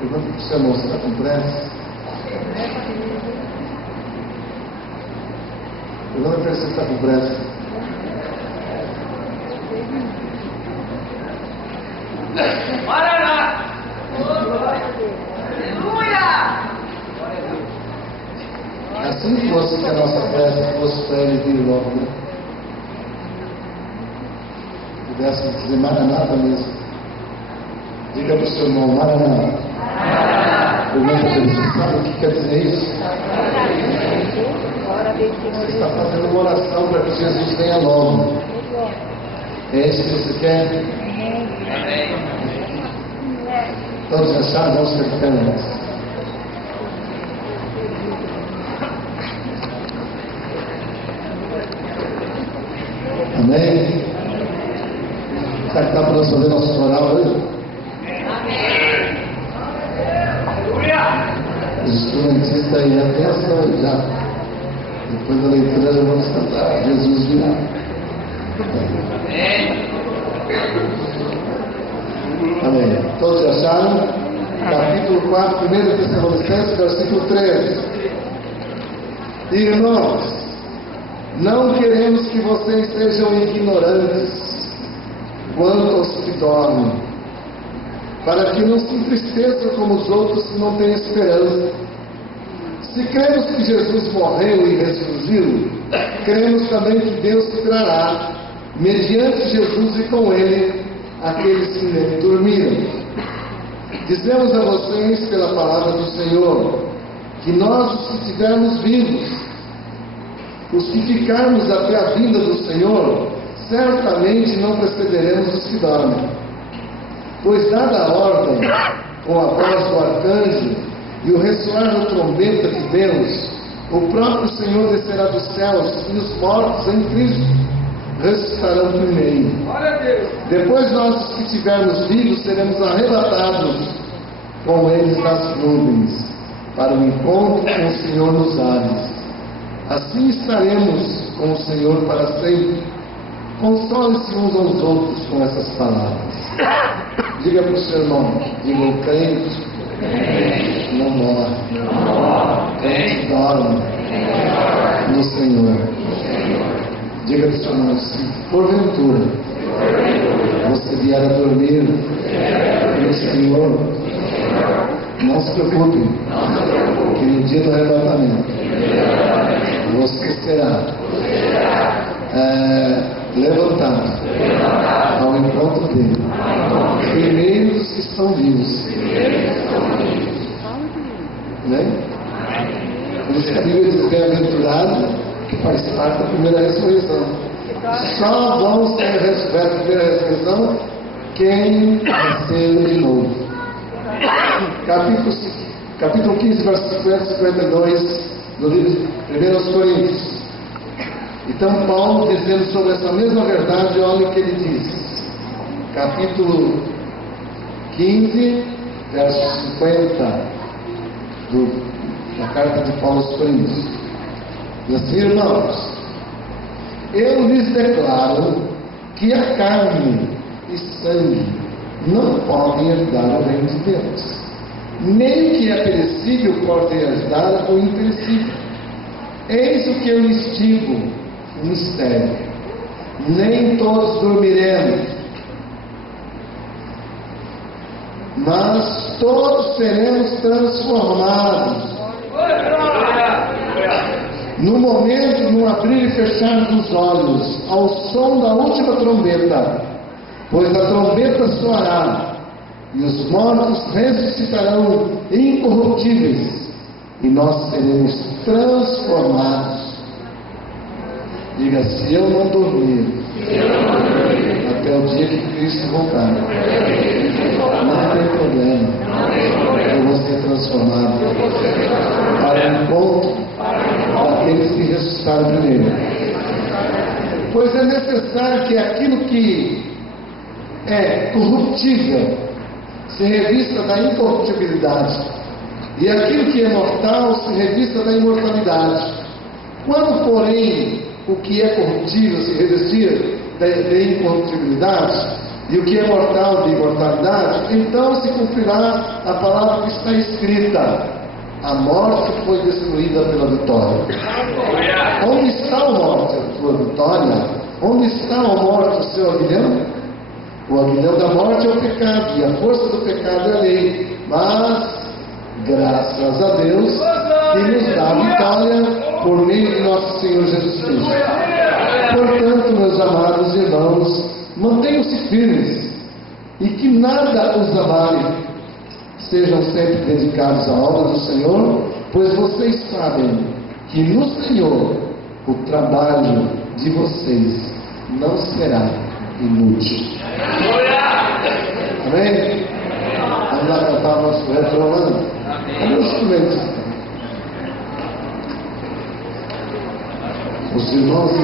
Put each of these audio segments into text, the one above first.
Pergunta para o seu irmão, você está com pressa? Pergunta para ele se está com pressa. Maranata! Aleluia! Assim fosse que a nossa pressa fosse para ele vir logo, né? Pudéssemos dizer Maranata mesmo. Diga para o seu irmão, Maranata. Pergunta para ele, você sabe o que quer dizer isso? Você está fazendo uma oração para que Jesus venha logo. É isso que você quer? Todos acharam? Vamos ser diferentes. Amém? Será que dá para nós fazer nosso coral hoje? Os instrumentistas aí, atenção já. Depois da leitura já vamos cantar Jesus virá. Amém. Todos acharam? Capítulo 4, 1 Tessalonicenses, versículo 13. Irmãos, não queremos que vocês sejam ignorantes quanto aos que dormem, para que não se entristeçam como os outros que não têm esperança. Se cremos que Jesus morreu e ressurgiu, cremos também que Deus trará, mediante Jesus e com Ele, aqueles que nele dormiram. Dizemos a vocês, pela palavra do Senhor, que nós, os que estivermos vivos, os que ficarmos até a vinda do Senhor, certamente não precederemos os que dormem. Pois dada a ordem, com a voz do arcanjo e o ressoar da trombeta de Deus, o próprio Senhor descerá dos céus e os mortos em Cristo ressuscitarão primeiro. Depois nós, os que estivermos vivos, seremos arrebatados com eles nas nuvens, para o encontro com o Senhor nos ares. Assim estaremos com o Senhor para sempre. Console-se uns aos outros com essas palavras. Diga para o seu irmão, diga, o crente não morre, crente dorme no Senhor. Diga para o seu irmão, se porventura você vier a dormir no Senhor, não se preocupe, que no dia do arrebatamento você será levantado ao encontro dele, primeiro dos que estão vivos. Né? Por isso que a Bíblia diz bem-aventurado, que faz parte da primeira ressurreição. Só vão ser ressurretos na primeira ressurreição quem nasceu de novo. Capítulo 15, versículo 52 do livro de 1 Coríntios. Então Paulo, dizendo sobre essa mesma verdade, olha o que ele diz. Capítulo 15, verso 50 da carta de Paulo aos Coríntios. Diz assim: irmãos, eu lhes declaro que a carne e sangue não podem herdar o reino de Deus, nem que a perecível pode herdar o imperecível. Eis o que eu lhes digo, um mistério: nem todos dormiremos, mas todos seremos transformados. No momento, no abrir e fechar dos olhos, ao som da última trombeta, pois a trombeta soará, e os mortos ressuscitarão incorruptíveis, e nós seremos transformados. Diga: se eu não dormir até o dia que Cristo voltar, não tem problema, eu vou ser transformado para o encontro daqueles que ressuscitaram primeiro. Pois é necessário que aquilo que é corruptível se revista da incorruptibilidade, e aquilo que é mortal se revista da imortalidade. Quando, porém, o que é corruptível se revestir da incorruptibilidade, e o que é mortal de imortalidade, então se cumprirá a palavra que está escrita: a morte foi destruída pela vitória. Onde está a morte, a sua vitória? Onde está a morte, o seu aguilhão? O aguilhão da morte é o pecado, e a força do pecado é a lei. Mas, graças a Deus, que nos dá a vitória por meio de nosso Senhor Jesus Cristo. Portanto, meus amados irmãos, mantenham-se firmes, e que nada os abale. Sejam sempre dedicados à obra do Senhor, pois vocês sabem que no Senhor o trabalho de vocês não será inútil. Amém? Vamos lá cantar o nosso refrão, mano. Cadê os instrumentos? Os irmãos de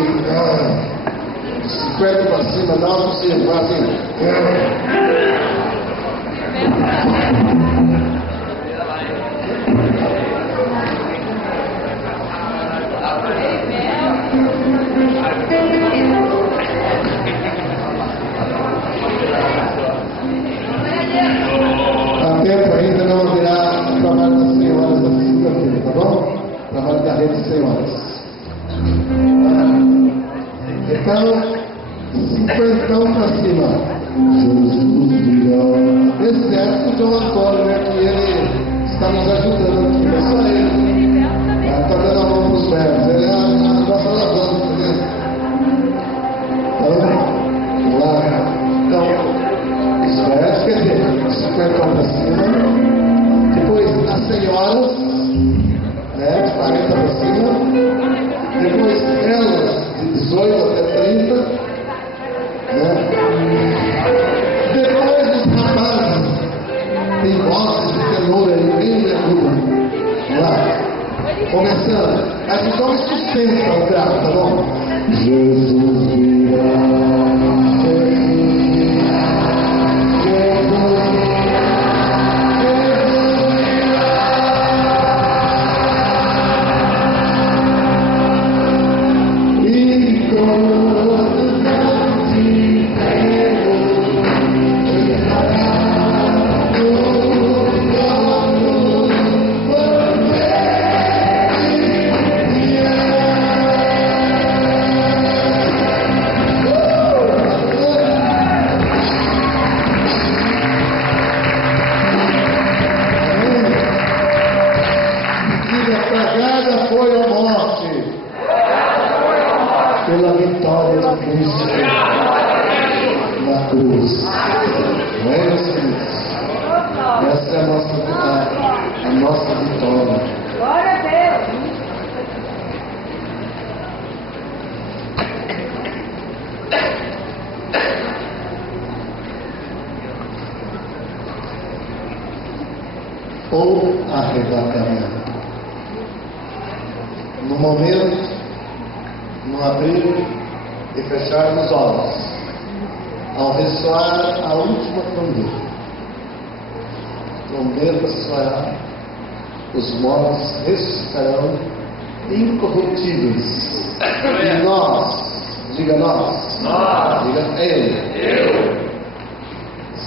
50 para cima, dá uma cozinha, vai assim. Há tempo ainda não haverá o trabalho das senhoras da segunda-feira, tá bom? Trabalho da rede de senhoras. Então, 50 para cima. Jesus virá. Exceto o João Antônio, né? Que ele está nos ajudando aqui, não é só ele. Está dando a mão para os velhos. Ele é a nossa alavanca, entendeu? Então, lá. Então, os velhos, quer dizer, 50 para cima. Depois, as senhoras, né? De 40 para cima. Depois, elas, de 18 até 30. Né? Depois os rapazes, tem vozes de tenor aí, bem agudo. Vamos lá. Começando. Mas então me sustenta o grave, tá bom? Jesus virá. Pela vitória de Cristo na cruz. Não é, meus queridos? Essa é a nossa vitória. Glória a Deus! Ou arrebatamento. No momento, no abrir e fechar os olhos, ao ressoar a última trombeta soará, os mortos ressuscitarão incorruptíveis. E nós, diga nós, diga eu,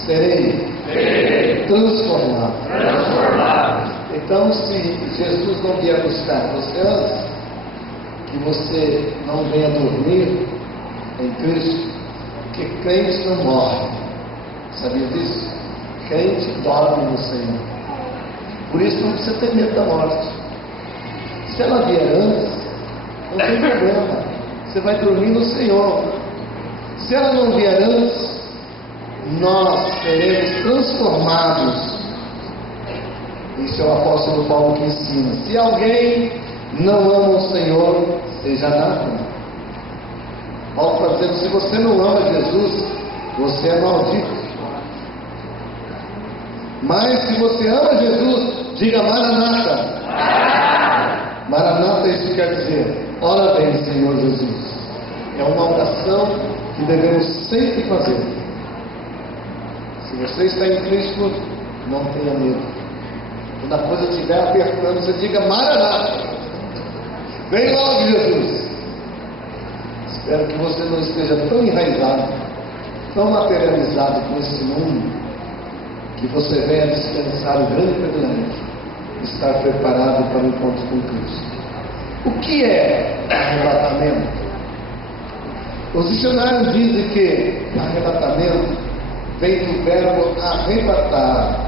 serei transformado. Então, se Jesus não vier buscar você antes, que você não venha dormir em Cristo, porque crente não morre. Sabia disso? Crente dorme no Senhor. Por isso não precisa ter medo da morte. Se ela vier antes, não tem problema. Você vai dormir no Senhor. Se ela não vier antes, nós seremos transformados. Isso é o apóstolo Paulo que ensina. Se alguém não ama o Senhor, seja anátema. Paulo está dizendo: se você não ama Jesus, você é maldito. Mas se você ama Jesus, diga Maranata. Maranata, isso quer dizer: ora vem, Senhor Jesus. É uma oração que devemos sempre fazer. Se você está em Cristo, não tenha medo. Quando a coisa estiver apertando, você diga Maranata. Vem logo, Jesus. Espero que você não esteja tão enraizado tão materializado com esse mundo, que você venha dispensar o grande privilégio de estar preparado para o encontro com Cristo. O que é arrebatamento? Os dicionários dizem que arrebatamento vem do verbo arrebatar,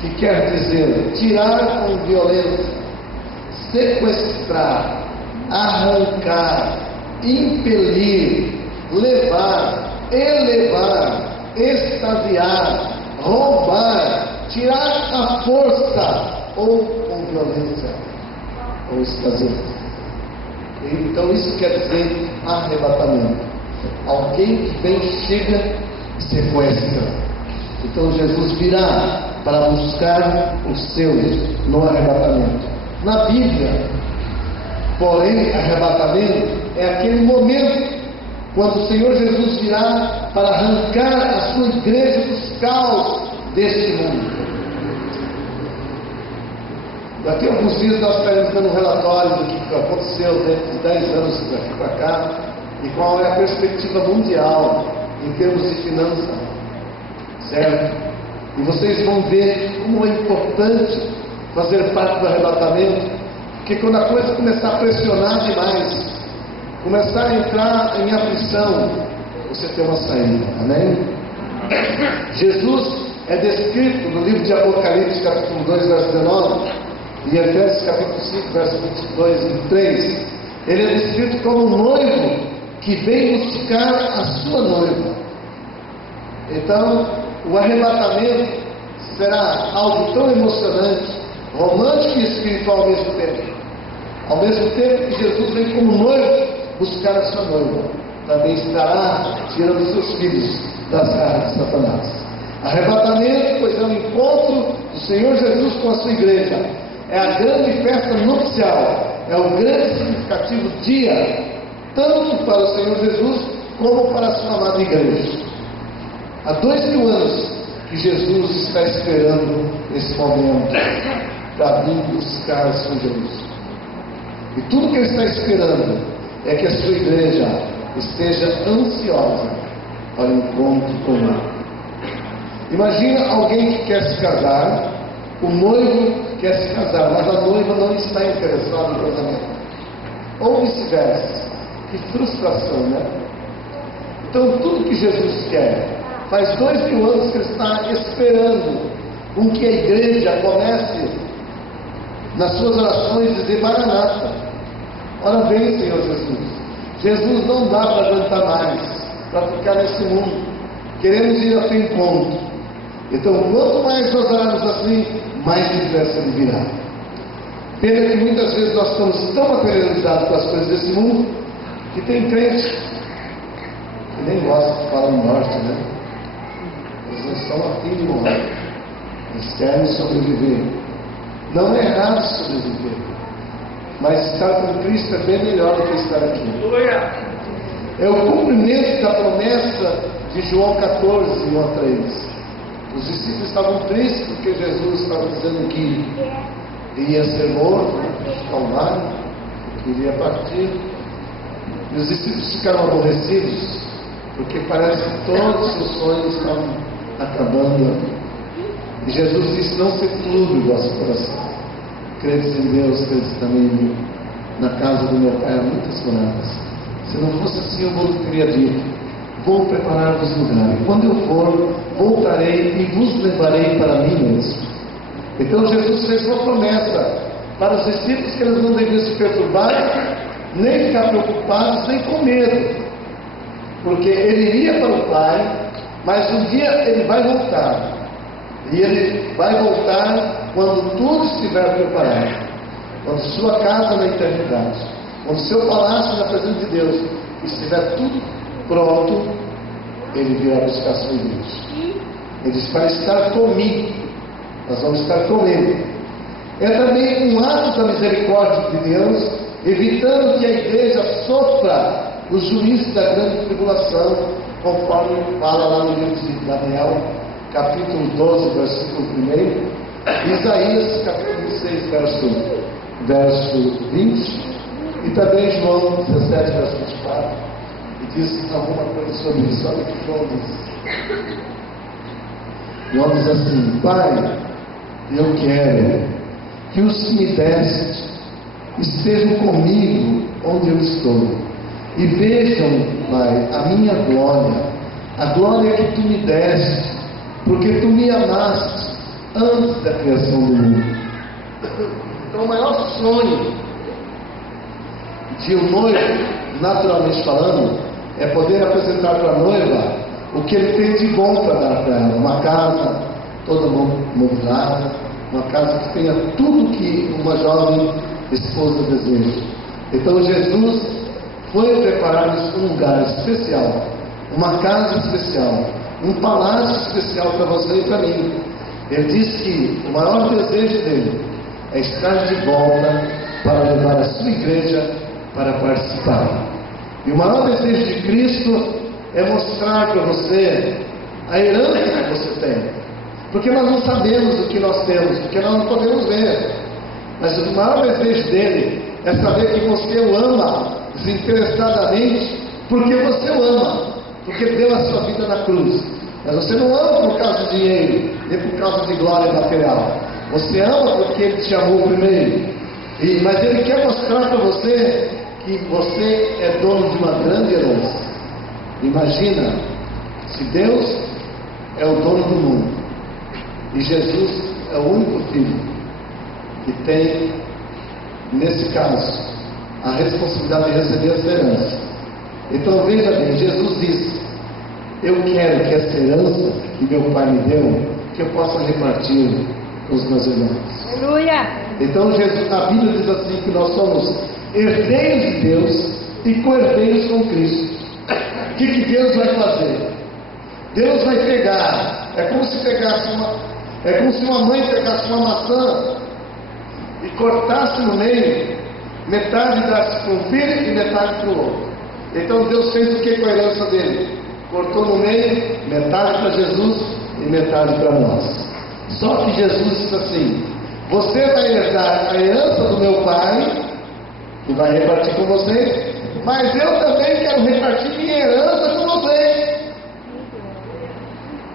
que quer dizer tirar com violência, sequestrar, arrancar, impelir, levar, elevar, extasiar, roubar, tirar à força ou com violência ou extasiar. Então isso quer dizer arrebatamento. Alguém que vem, chega e sequestra. Então Jesus virá para buscar os seus no arrebatamento. Na Bíblia, porém, arrebatamento é aquele momento quando o Senhor Jesus virá para arrancar a sua igreja dos caos deste mundo. Daqui a alguns dias nós estaremos dando um relatório do que aconteceu dentro de 10 anos daqui para cá e qual é a perspectiva mundial em termos de finanças, certo? E vocês vão ver como é importante fazer parte do arrebatamento, porque quando a coisa começar a pressionar demais, começar a entrar em aflição, você tem uma saída, amém? Jesus é descrito no livro de Apocalipse, capítulo 2, verso 19, e Efésios capítulo 5, verso 22 e 23, ele é descrito como um noivo que vem buscar a sua noiva. Então, o arrebatamento será algo tão emocionante, romântico e espiritual ao mesmo tempo. Ao mesmo tempo que Jesus vem como noivo buscar a sua noiva, também estará tirando seus filhos das garras de Satanás. Arrebatamento, pois é o encontro do Senhor Jesus com a sua igreja. É a grande festa nupcial, é o grande significativo dia, tanto para o Senhor Jesus como para a sua amada igreja. Há 2000 anos que Jesus está esperando esse momento para vir buscar a sua igreja. E tudo que ele está esperando é que a sua igreja esteja ansiosa para o encontro com ele. Imagina alguém que quer se casar, o noivo quer se casar, mas a noiva não está interessada no casamento. Ou vice-versa. Que frustração, né? Então tudo que Jesus quer, faz 2000 anos que ele está esperando com que a igreja comece nas suas orações dizer Maranata. Ora vem, Senhor Jesus. Jesus não dá para aguentar mais, para ficar nesse mundo. Queremos ir a teu encontro. Então, quanto mais nós orarmos assim, mais depressa ele virá. Pena que muitas vezes nós estamos tão materializados com as coisas desse mundo, que tem crente que nem gosta de falar em morte, né? Eles não estão afim de morrer. Eles querem sobreviver. Não é errado sobreviver, mas estar com Cristo é bem melhor do que estar aqui. É o cumprimento da promessa de João 14, 1 a 3. Os discípulos estavam tristes porque Jesus estava dizendo que ia ser morto, Calvário, que iria partir. E os discípulos ficaram aborrecidos porque parece que todos os sonhos estavam acabando. E Jesus disse: não se turbe o vosso coração. Credes em Deus, credes também em mim. Na casa do meu Pai há muitas moradas. Se não fosse assim, o mundo teria dito: vou preparar-vos lugar. E quando eu for, voltarei e vos levarei para mim mesmo. Então Jesus fez uma promessa para os discípulos que eles não deviam se perturbar, nem ficar preocupados, nem com medo. Porque ele iria para o Pai, mas um dia ele vai voltar. E ele vai voltar quando tudo estiver preparado. Quando sua casa na eternidade, quando seu palácio na presença de Deus estiver tudo pronto, ele virá buscar sua igreja. Ele diz: para estar comigo, nós vamos estar com ele. É também um ato da misericórdia de Deus, evitando que a igreja sofra o juízo da grande tribulação, conforme fala lá no livro de Daniel, capítulo 12, versículo 1, Isaías, capítulo 6, verso 20, e também João 17, verso 24. e diz alguma coisa sobre isso. Olha o que João diz. João diz assim: Pai, eu quero que os que me deste estejam comigo onde eu estou, e vejam, Pai, a minha glória, a glória que tu me deste, porque tu me amaste antes da criação do mundo. Então, o maior sonho de um noivo, naturalmente falando, é poder apresentar para a noiva o que ele tem de bom para dar para ela: uma casa toda mobiliada, uma casa que tenha tudo que uma jovem esposa deseja. Então Jesus foi preparar um lugar especial, uma casa especial, um palácio especial para você e para mim. Ele disse que o maior desejo dele é estar de volta para levar a sua igreja para participar. E o maior desejo de Cristo é mostrar para você a herança que você tem. Porque nós não sabemos o que nós temos, porque nós não podemos ver. Mas o maior desejo dele é saber que você o ama desinteressadamente, porque você o ama, porque deu a sua vida na cruz. Mas você não ama por causa de dinheiro, nem por causa de glória material. Você ama porque ele te amou primeiro. Mas ele quer mostrar para você que você é dono de uma grande herança. Imagina, se Deus é o dono do mundo e Jesus é o único filho que tem, nesse caso, a responsabilidade de receber essa herança. Então veja bem, Jesus disse: eu quero que essa herança que meu Pai me deu, que eu possa repartir com os meus irmãos. Aleluia! Então Jesus, a Bíblia diz assim que nós somos herdeiros de Deus e co-herdeiros com Cristo. O que Deus vai fazer? Deus vai pegar, é como se uma mãe pegasse uma maçã e cortasse no meio, metade desse para um filho e metade para o outro. Então Deus fez o que com a herança dele? Cortou no meio, metade para Jesus e metade para nós. Só que Jesus disse assim: você vai herdar a herança do meu Pai, que vai repartir com vocês, mas eu também quero repartir minha herança com vocês.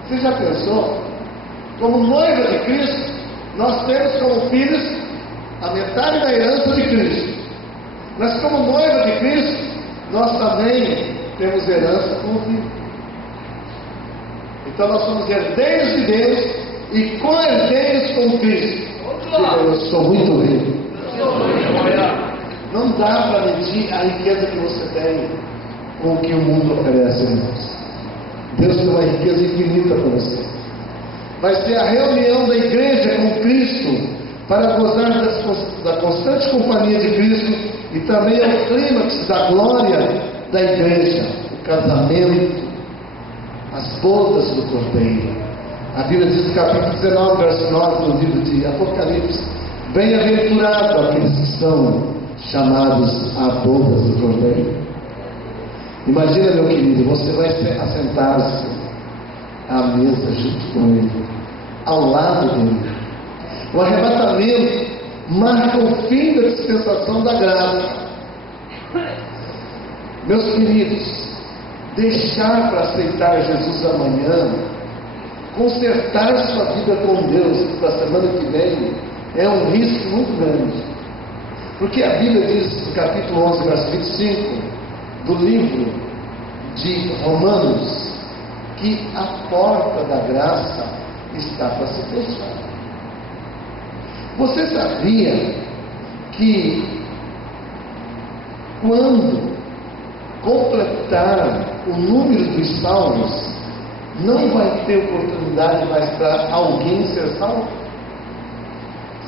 Você já pensou? Como noiva de Cristo, nós temos como filhos a metade da herança de Cristo. Mas como noiva de Cristo, nós também temos herança como filho. Então nós somos herdeiros de Deus e co-herdeiros com Cristo. Eu sou muito rico. Não dá para medir a riqueza que você tem com o que o mundo oferece, irmãos. Deus tem uma riqueza infinita para você. Vai ser a reunião da igreja com Cristo para gozar da constante companhia de Cristo e também ao clímax da glória da igreja, o casamento, as bodas do Cordeiro. A Bíblia diz no capítulo 19, verso 9 do livro de Apocalipse: bem-aventurados aqueles que são chamados a bodas do Cordeiro. Imagina, meu querido, você vai assentar-se à mesa junto com ele, ao lado dele. O arrebatamento marca o fim da dispensação da graça. Meus queridos, deixar para aceitar Jesus amanhã, consertar sua vida com Deus para a semana que vem, é um risco muito grande. Porque a Bíblia diz no capítulo 11, verso 25 do livro de Romanos, que a porta da graça está para se fechar. Você sabia que quando completar o número dos salvos, não vai ter oportunidade mais para alguém ser salvo?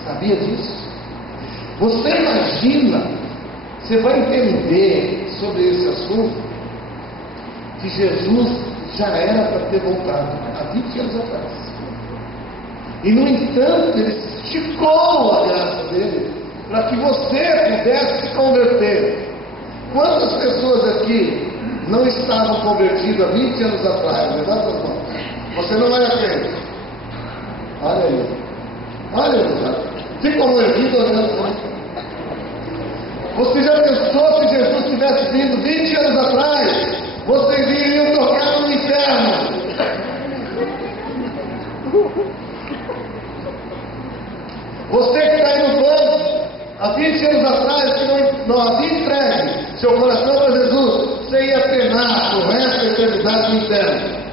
Sabia disso? Você imagina, você vai entender sobre esse assunto, que Jesus já era para ter voltado há 20 anos atrás. E no entanto, ele esticou a graça dele para que você pudesse se converter. Quantas pessoas aqui não estavam convertidas há 20 anos atrás? Levanta as mãos. Você não vai acreditar. Olha aí. Olha aí. Fica como erguido olhando. Você já pensou se Jesus tivesse vindo 20 anos atrás? vocês iriam tocar no inferno. Você que está aí no banco, há 20 anos atrás, que não havia entregue seu coração para Jesus, você ia penar o resto da eternidade no inferno.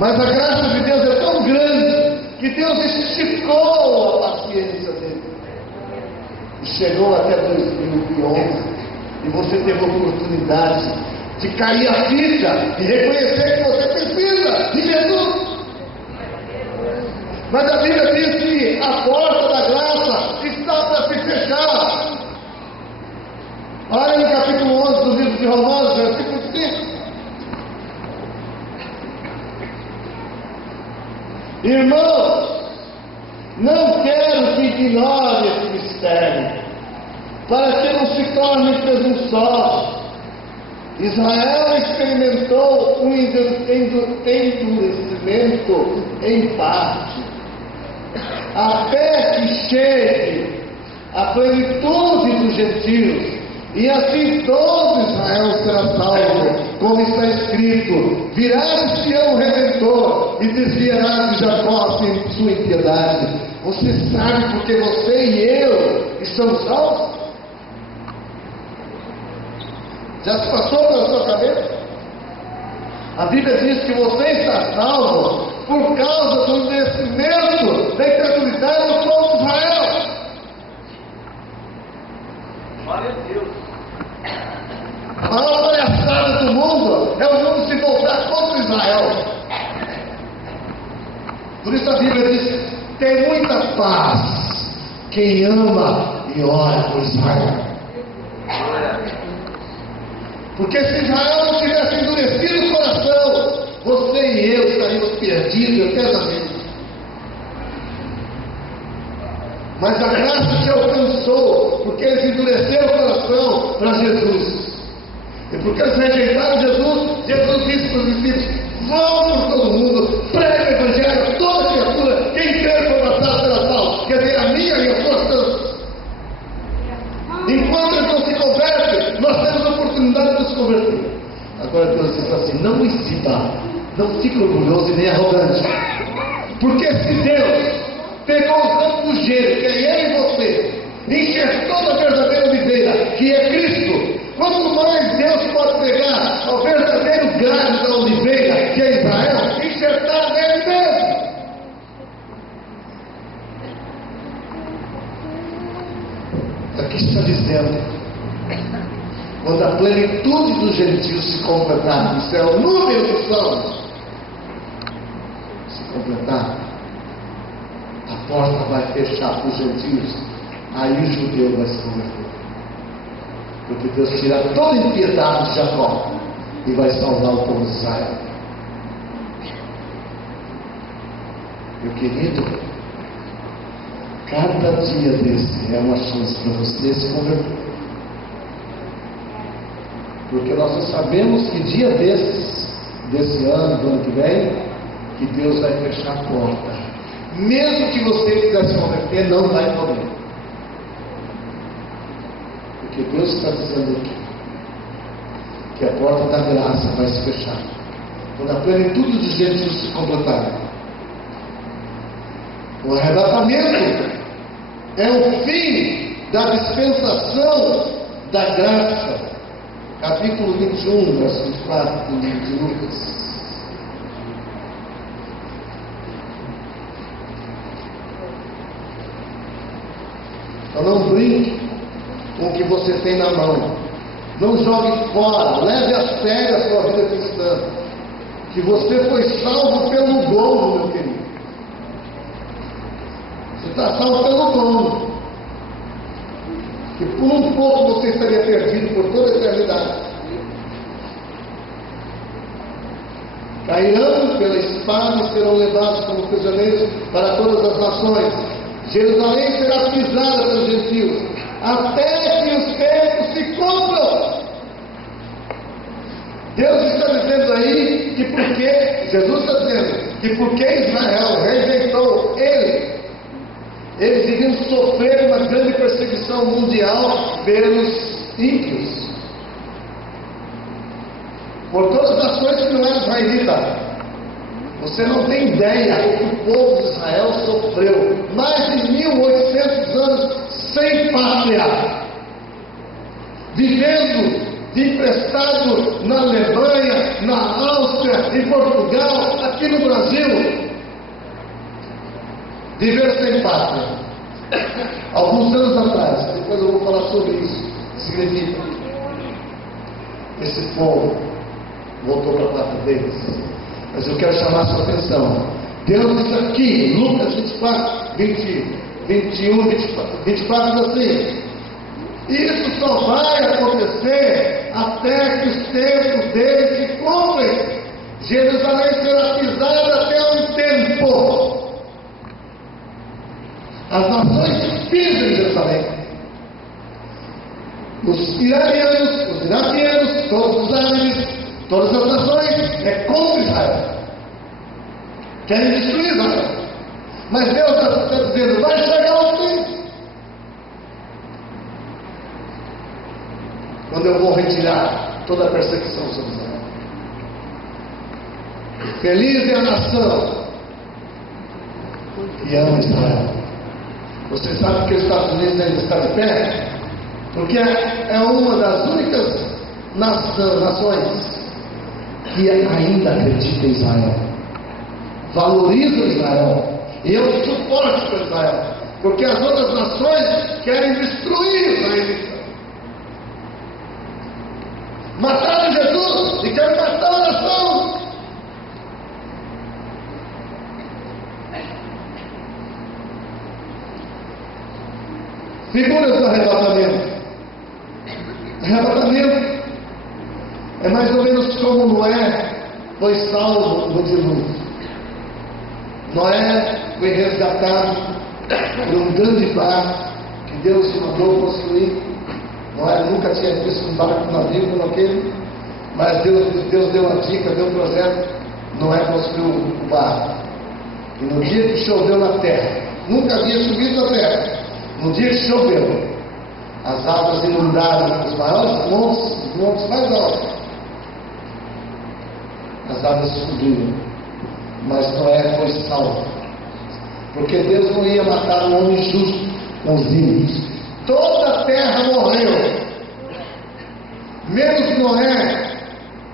Mas a graça de Deus é tão grande que Deus esticou a paciência dele. E chegou até 2011. E você teve a oportunidade de cair a ficha e reconhecer que você precisa de Jesus. Mas a Bíblia diz que a porta da graça está para se fechar. Olha no capítulo 11 do livro de Romanos, versículo 5. Irmãos, não quero que ignore esse mistério, para que não se torne presunçosos. Israel experimentou um endurecimento em parte, até que chegue a plenitude dos gentios, e assim todo Israel será salvo, como está escrito: virá de Sião o Redentor, e desviará de Jacó sua impiedade. Você sabe porque você e eu estamos salvos? Já se passou pela sua cabeça? A Bíblia diz que você está salvo por causa do endurecimento da incredulidade do povo de Israel. Glória a Deus. A maior palhaçada do mundo é o mundo se voltar contra Israel. Por isso a Bíblia diz: tem muita paz quem ama e ora por Israel. Porque se Israel não tivesse endurecido o coração, você e eu estaríamos perdidos eternamente. Mas a graça te alcançou, porque eles endureceram o coração para Jesus. E porque eles rejeitaram Jesus, Jesus disse para os discípulos: vão por todo mundo, pregue o Evangelho a toda criatura, quem crer for batizado será salvo. Quer dizer, a minha e a sua chance. Enquanto eles não se convertem, nós temos a oportunidade de nos converter. Agora Deus diz assim: não exiba, não fique orgulhoso e nem arrogante. Porque se Deus pegou o ramo do gelo, que é ele e você, enxertou na verdadeira videira, que é Cristo, quanto mais Deus pode pegar o verdadeiro galho da oliveira, que é Israel, e enxertar nele mesmo. Aqui está dizendo: quando a plenitude dos gentios se completar, isso é o número dos salvos, se completar, a porta vai fechar para os gentios, aí o judeu vai se converter. Porque Deus tira toda a impiedade de Jacó e vai salvar o povo de Israel. Meu querido, cada dia desse é uma chance para você se converter. Porque nós só sabemos que dia desse ano, do ano que vem, que Deus vai fechar a porta. Mesmo que você quiser se converter, não vai poder. Porque Deus está dizendo aqui que a porta da graça vai se fechar quando a plenitude dos gentios se completar. O arrebatamento é o fim da dispensação da graça. Capítulo 21, verso 24 de Lucas. Então não brinque com o que você tem na mão. Não jogue fora. Leve a sério a sua vida cristã. Que você foi salvo pelo dom, meu querido. Você está salvo pelo dom. Que por um pouco você estaria perdido por toda a eternidade. Cairão pela espada e serão levados como prisioneiros para todas as nações. Jerusalém será pisada pelos gentios, até que os tempos se cumpram. Deus está dizendo aí que porque, Jesus está dizendo que porque Israel rejeitou ele, eles iriam sofrer uma grande perseguição mundial pelos ímpios. por todas as nações que não eram israelitas. Você não tem ideia o que o povo de Israel sofreu. Mais de 1800 anos sem pátria, vivendo de emprestado na Alemanha, na Áustria, em Portugal, aqui no Brasil. Viver sem pátria. Alguns anos atrás, depois eu vou falar sobre isso, significa esse povo voltou para a pátria deles. Mas eu quero chamar a sua atenção. Deus disse aqui, Lucas 24, 21, 24 diz assim: isso só vai acontecer até que os tempos deles se cumprem. Jerusalém será pisada até um tempo. As nações pisam em Jerusalém. Os iranianos, os iraquianos, todos os árabes, todas as nações é contra Israel. Querem destruir Israel. Mas Deus está dizendo, vai chegar o fim. Quando eu vou retirar toda a perseguição sobre Israel. Feliz é a nação que ama Israel. Você sabe que os Estados Unidos ainda está de pé? Porque é uma das únicas nações que ainda acredita em Israel, valoriza Israel, e eu suporto para Israel, porque as outras nações querem destruir Israel. Mataram Jesus e querem matar a nação. Figuras do arrebatamento. Arrebatamento é mais ou menos como Noé foi salvo no dilúvio. Noé foi resgatado por um grande barco que Deus mandou construir. Noé nunca tinha visto um barco, navio como aquele, mas Deus deu uma dica, deu um projeto. Noé construiu o barco. E no dia que choveu na terra, nunca havia chovido na terra, no dia que choveu, as águas inundaram os maiores montes, os montes mais altos. As águas subiram, mas Noé foi salvo, porque Deus não ia matar um homem justo com os ímpios. Toda a terra morreu, menos Noé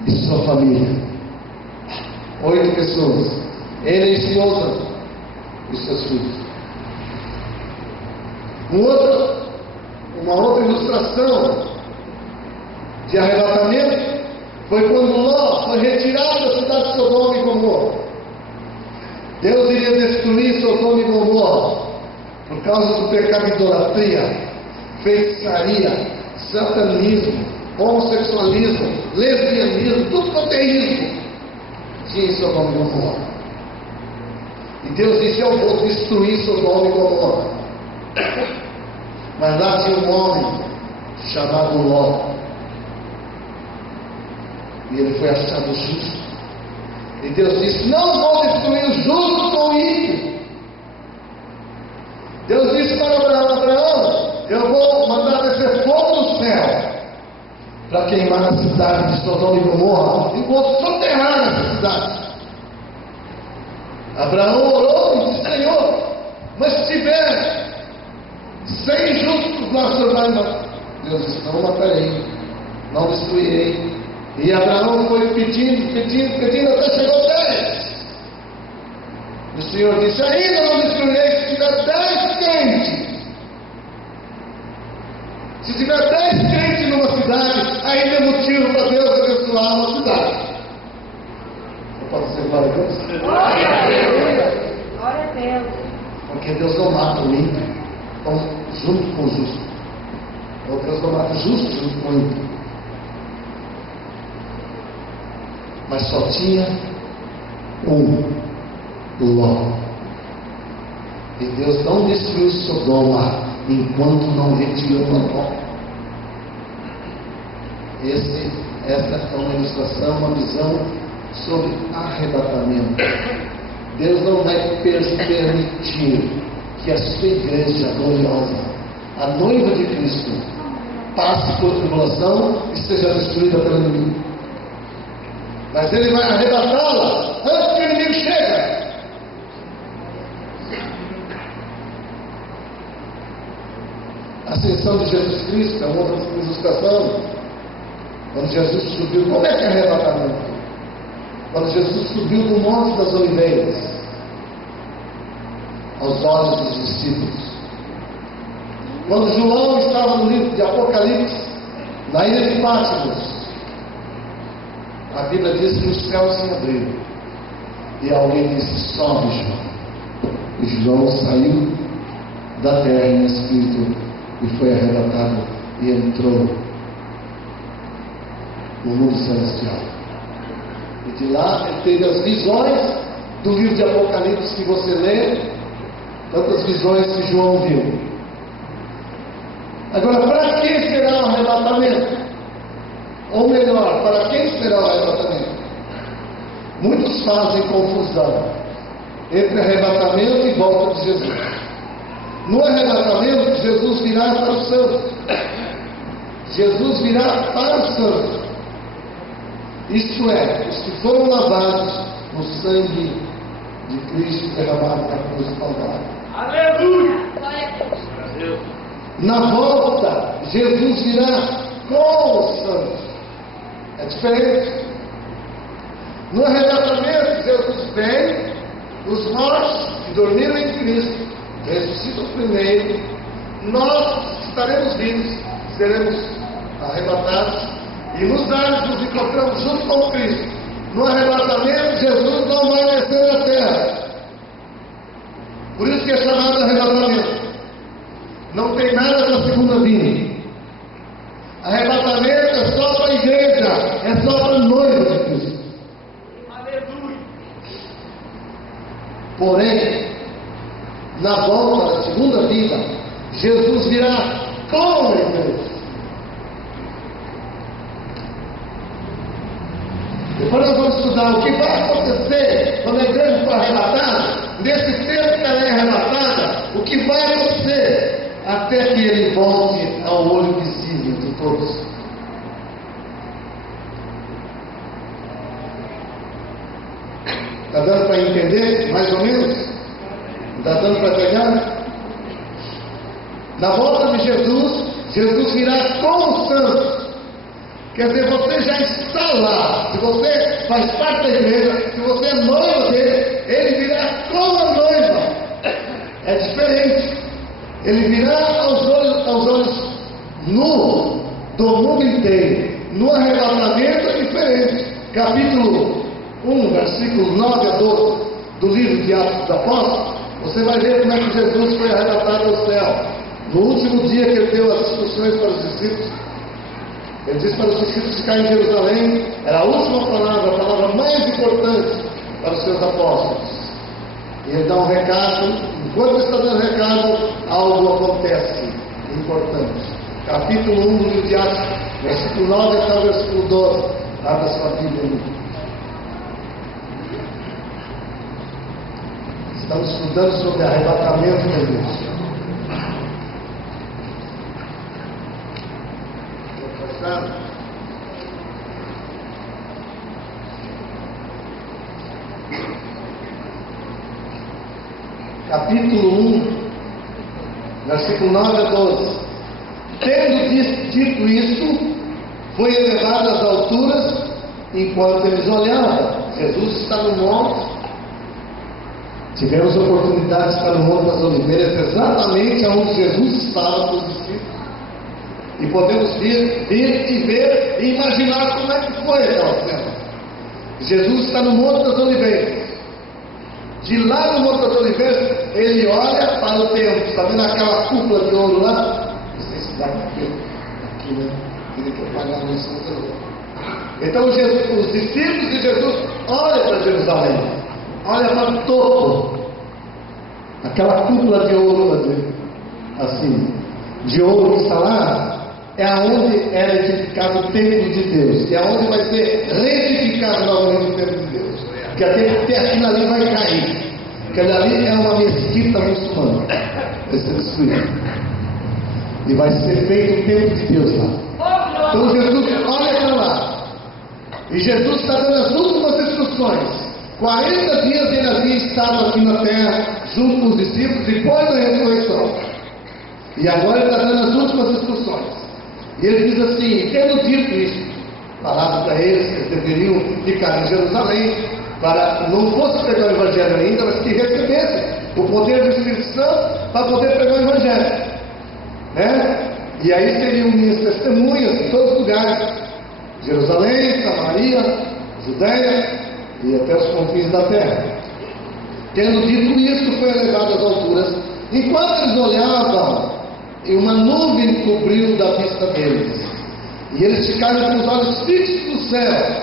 e sua família. 8 pessoas, ele e esposa e seus filhos. Uma outra ilustração de arrebatamento foi quando Ló foi retirado da cidade de Sodoma e Gomorra. Deus iria destruir Sodoma e Gomorra por causa do pecado de idolatria, feitiçaria, satanismo, homossexualismo, lesbianismo, tudo panteísmo tinha em Sodoma e Gomorra. E Deus disse: eu vou destruir Sodoma e Gomorra. Mas lá tinha um homem chamado Ló, e ele foi achado justo. E Deus disse: não vou destruir o justo com o ímpio. Deus disse para Abraão: eu vou mandar descer fogo do céu para queimar a cidade de Sodoma e Gomorra, e vou soterrar essa cidade. Abraão orou e disse: Senhor, mas se tiver 100 justos lá sobre nós, Deus disse: não matarei, não destruirei. E Abraão foi pedindo, até chegou 10. E o Senhor disse: ainda não destruirei se tiver 10 crentes. Se tiver 10 crentes numa cidade, ainda é motivo para Deus abençoar uma cidade. Não pode ser glória a Deus? Glória a Deus! Glória a Deus! Porque Deus não mata o ímpio junto com o justo. Ou Deus não mata o justo junto com o ímpio. Mas só tinha um, Ló. E Deus não destruiu Sodoma enquanto não retirou Ló. Essa é uma ilustração, uma visão sobre arrebatamento. Deus não vai permitir que a sua igreja gloriosa, a noiva de Cristo, passe por tribulação e seja destruída pelo inimigo. mas Ele vai arrebatá-la antes que o inimigo chegue. A ascensão de Jesus Cristo é uma outra ilustração. Quando Jesus subiu, como é que é arrebatamento? Quando Jesus subiu do Monte das Oliveiras, aos olhos dos discípulos. Quando João estava no livro de Apocalipse, na ilha de Patmos, a Bíblia diz que os céus se abriram e alguém disse: sobe, João. E João saiu da terra em espírito e foi arrebatado e entrou no mundo celestial. E de lá ele teve as visões do livro de Apocalipse que você lê, tantas visões que João viu. Agora, para quem será o arrebatamento? Ou melhor, para quem será o arrebatamento? Muitos fazem confusão entre arrebatamento e volta de Jesus. No arrebatamento, Jesus virá para os santos. Jesus virá para os santos. Isto é, os que foram lavados no sangue de Cristo derramado na cruz do Calvário. Aleluia! Glória a Deus. Na volta, Jesus virá com os santos. É diferente. No arrebatamento, Jesus vem, os mortos que dormiram em Cristo ressuscitam primeiro, nós estaremos vivos, seremos arrebatados, e nos ares nos encontramos junto com Cristo. No arrebatamento, Jesus não vai descer da terra. Por isso que é chamado arrebatamento. Não tem nada da segunda vinda. Arrebatamento é só para a igreja, é só para a noiva de Cristo. Aleluia! Porém, na volta da segunda vinda, Jesus virá com a igreja. Depois nós vamos estudar o que vai acontecer quando a igreja for arrebatada. Nesse tempo que ela é arrebatada, o que vai acontecer até que ele volte ao olho visível de todos. Está dando para entender, mais ou menos? Está dando para pegar? Na volta de Jesus, Jesus virá com os santos. Quer dizer, você já está lá. Se você faz parte da igreja, se você é noiva dele, ele virá com a noiva. É diferente. Ele virá aos olhos nus do mundo inteiro. No arrebatamento é diferente. Capítulo 1, versículos 9 a 12 do livro de Atos dos Apóstolos, você vai ver como é que Jesus foi arrebatado ao céu. No último dia que ele deu as instruções para os discípulos, ele disse para os discípulos ficarem em Jerusalém. Era a última palavra, a palavra mais importante para os seus apóstolos. E ele dá um recado. Enquanto ele está dando recado, algo acontece importante. Capítulo 1 do livro de Atos, versículo 9 até o versículo 12. Abra sua Bíblia. Estamos estudando sobre arrebatamento da igreja. Capítulo 1, versículo 9 a 12. Tendo dito isto, foi elevado às alturas enquanto eles olhavam. Jesus está no monte. Tivemos a oportunidade de estar no Monte das Oliveiras, exatamente onde Jesus estava com os discípulos. E podemos vir e ver e imaginar como é que foi aquela cena. Jesus está no Monte das Oliveiras. De lá no Monte das Oliveiras, ele olha para o templo. Está vendo aquela cúpula de ouro lá? Não sei se dá aqui, né? Teria que apagar a luz. Então os discípulos de Jesus olham para Jerusalém. Olha para o topo. Aquela cúpula de ouro, assim, de ouro que está lá, é aonde era edificado o templo de Deus. E aonde vai ser reedificado novamente o templo de Deus. Porque até aquilo ali vai cair. Porque ali é uma mesquita muçulmana. Vai ser destruída. E vai ser feito o templo de Deus lá. Então Jesus olha para lá. E Jesus está dando as últimas instruções. 40 dias ele havia estado aqui na terra, junto com os discípulos, depois da ressurreição. E agora ele está dando as últimas instruções. E ele diz assim, tendo dito isso, falado para eles que eles deveriam ficar em Jerusalém, para não fosse pregar o Evangelho ainda, mas que recebesse o poder do Espírito Santo para poder pregar o Evangelho. Né? E aí seriam minhas testemunhas em todos os lugares, Jerusalém, Samaria, Judéia e até os confins da terra. Tendo dito isso, foi elevado às alturas. Enquanto eles olhavam, uma nuvem cobriu da vista deles, e eles ficaram com os olhos fixos no céu,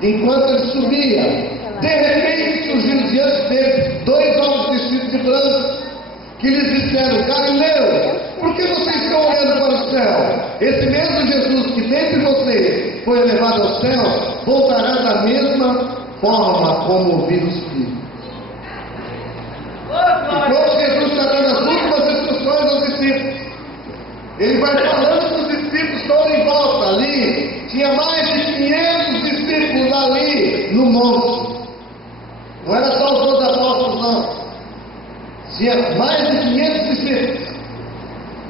enquanto ele subia. De repente surgiram diante deles 2 homens vestidos de branco, que lhes disseram: Galileu, por que vocês estão olhando para o céu? Esse mesmo Jesus que dentre vocês foi elevado ao céu, voltará da mesma forma como ouviram subir. Enquanto Jesus está dando as últimas instruções aos discípulos, ele vai falando com os discípulos todos em volta. Ali tinha mais de 500 discípulos ali no monte. Não era só os 12 apóstolos, não. Tinha mais de 500 discípulos.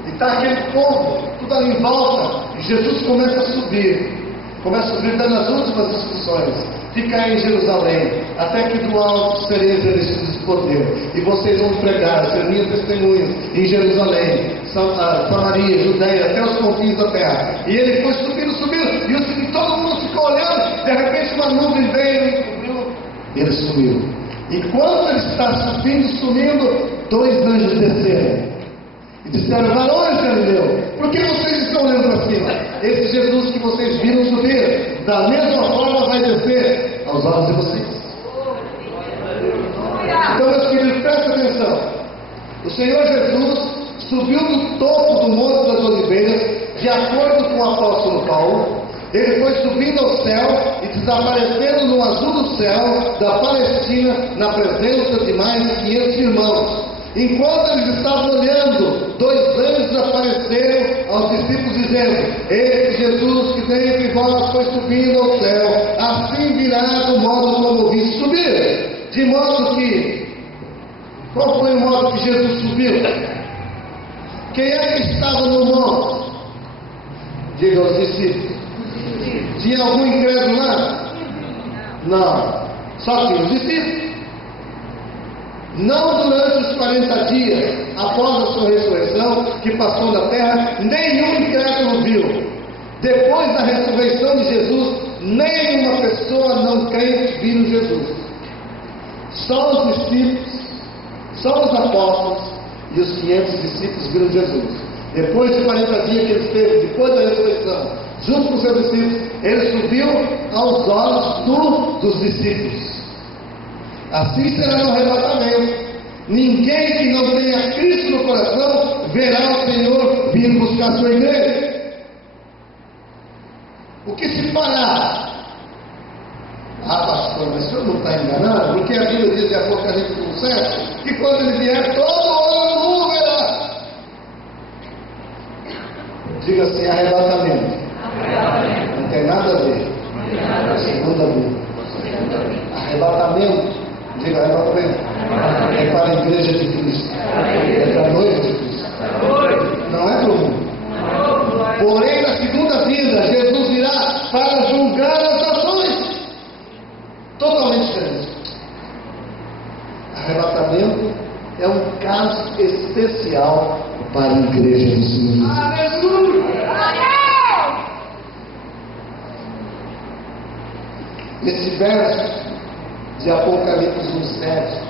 E está aquele povo, tudo ali em volta. E Jesus começa a subir. Começa a subir dando as últimas instruções. Ficar em Jerusalém, até que do alto sereis revestidos de poder. E vocês vão pregar, ser minhas testemunhas em Jerusalém, Samaria, Judéia, até os confins da terra. E ele foi subindo. E todo mundo ficou olhando. De repente uma nuvem veio e cobriu. Ele sumiu. Enquanto ele está subindo, 2 anjos desceram e disseram: varões de Galileu, por que vocês estão olhando para cima? Esse Jesus que vocês viram subir, da mesma forma vai descer aos olhos de vocês. Então, meus queridos, prestem atenção. O Senhor Jesus subiu do topo do Monte das Oliveiras, de acordo com o apóstolo Paulo. Ele foi subindo ao céu e desaparecendo no azul do céu da Palestina, na presença de mais de 500 irmãos. Enquanto eles estavam olhando, 2 anjos apareceram aos discípulos dizendo: esse Jesus que dentre vós foi subindo ao céu, assim virá do modo como vi subir. De modo que, qual foi o modo que Jesus subiu? Quem é que estava no monte? Diga aos discípulos. Tinha algum incrédulo lá? Não. Só tinha os discípulos. Não durante os 40 dias após a sua ressurreição, que passou na terra, nenhum incrédulo viu. Depois da ressurreição de Jesus, nenhuma pessoa não crente viu Jesus. Só os discípulos, só os apóstolos e os 500 discípulos viram Jesus. Depois de 40 dias que ele esteve, depois da ressurreição, junto com seus discípulos, ele subiu aos olhos dos discípulos. Assim será no arrebatamento. Ninguém que não tenha Cristo no coração verá o Senhor vir buscar sua igreja. O que se fará? Pastor, mas o senhor não está enganado? Porque a Bíblia diz em Apocalipse 1:7 que quando ele vier, todo olho o verá. Diga assim: arrebatamento. Não tem nada a ver. Segunda Bíblia. Arrebatamento. Diga arrebatamento. É para a igreja de Cristo. É para a noiva de Cristo. Não é para o mundo. Porém, na segunda vinda, Jesus virá para julgar as nações. Totalmente diferente. Arrebatamento é um caso especial para a igreja do Senhor. Aleluia! Esse verso de Apocalipse 1:7,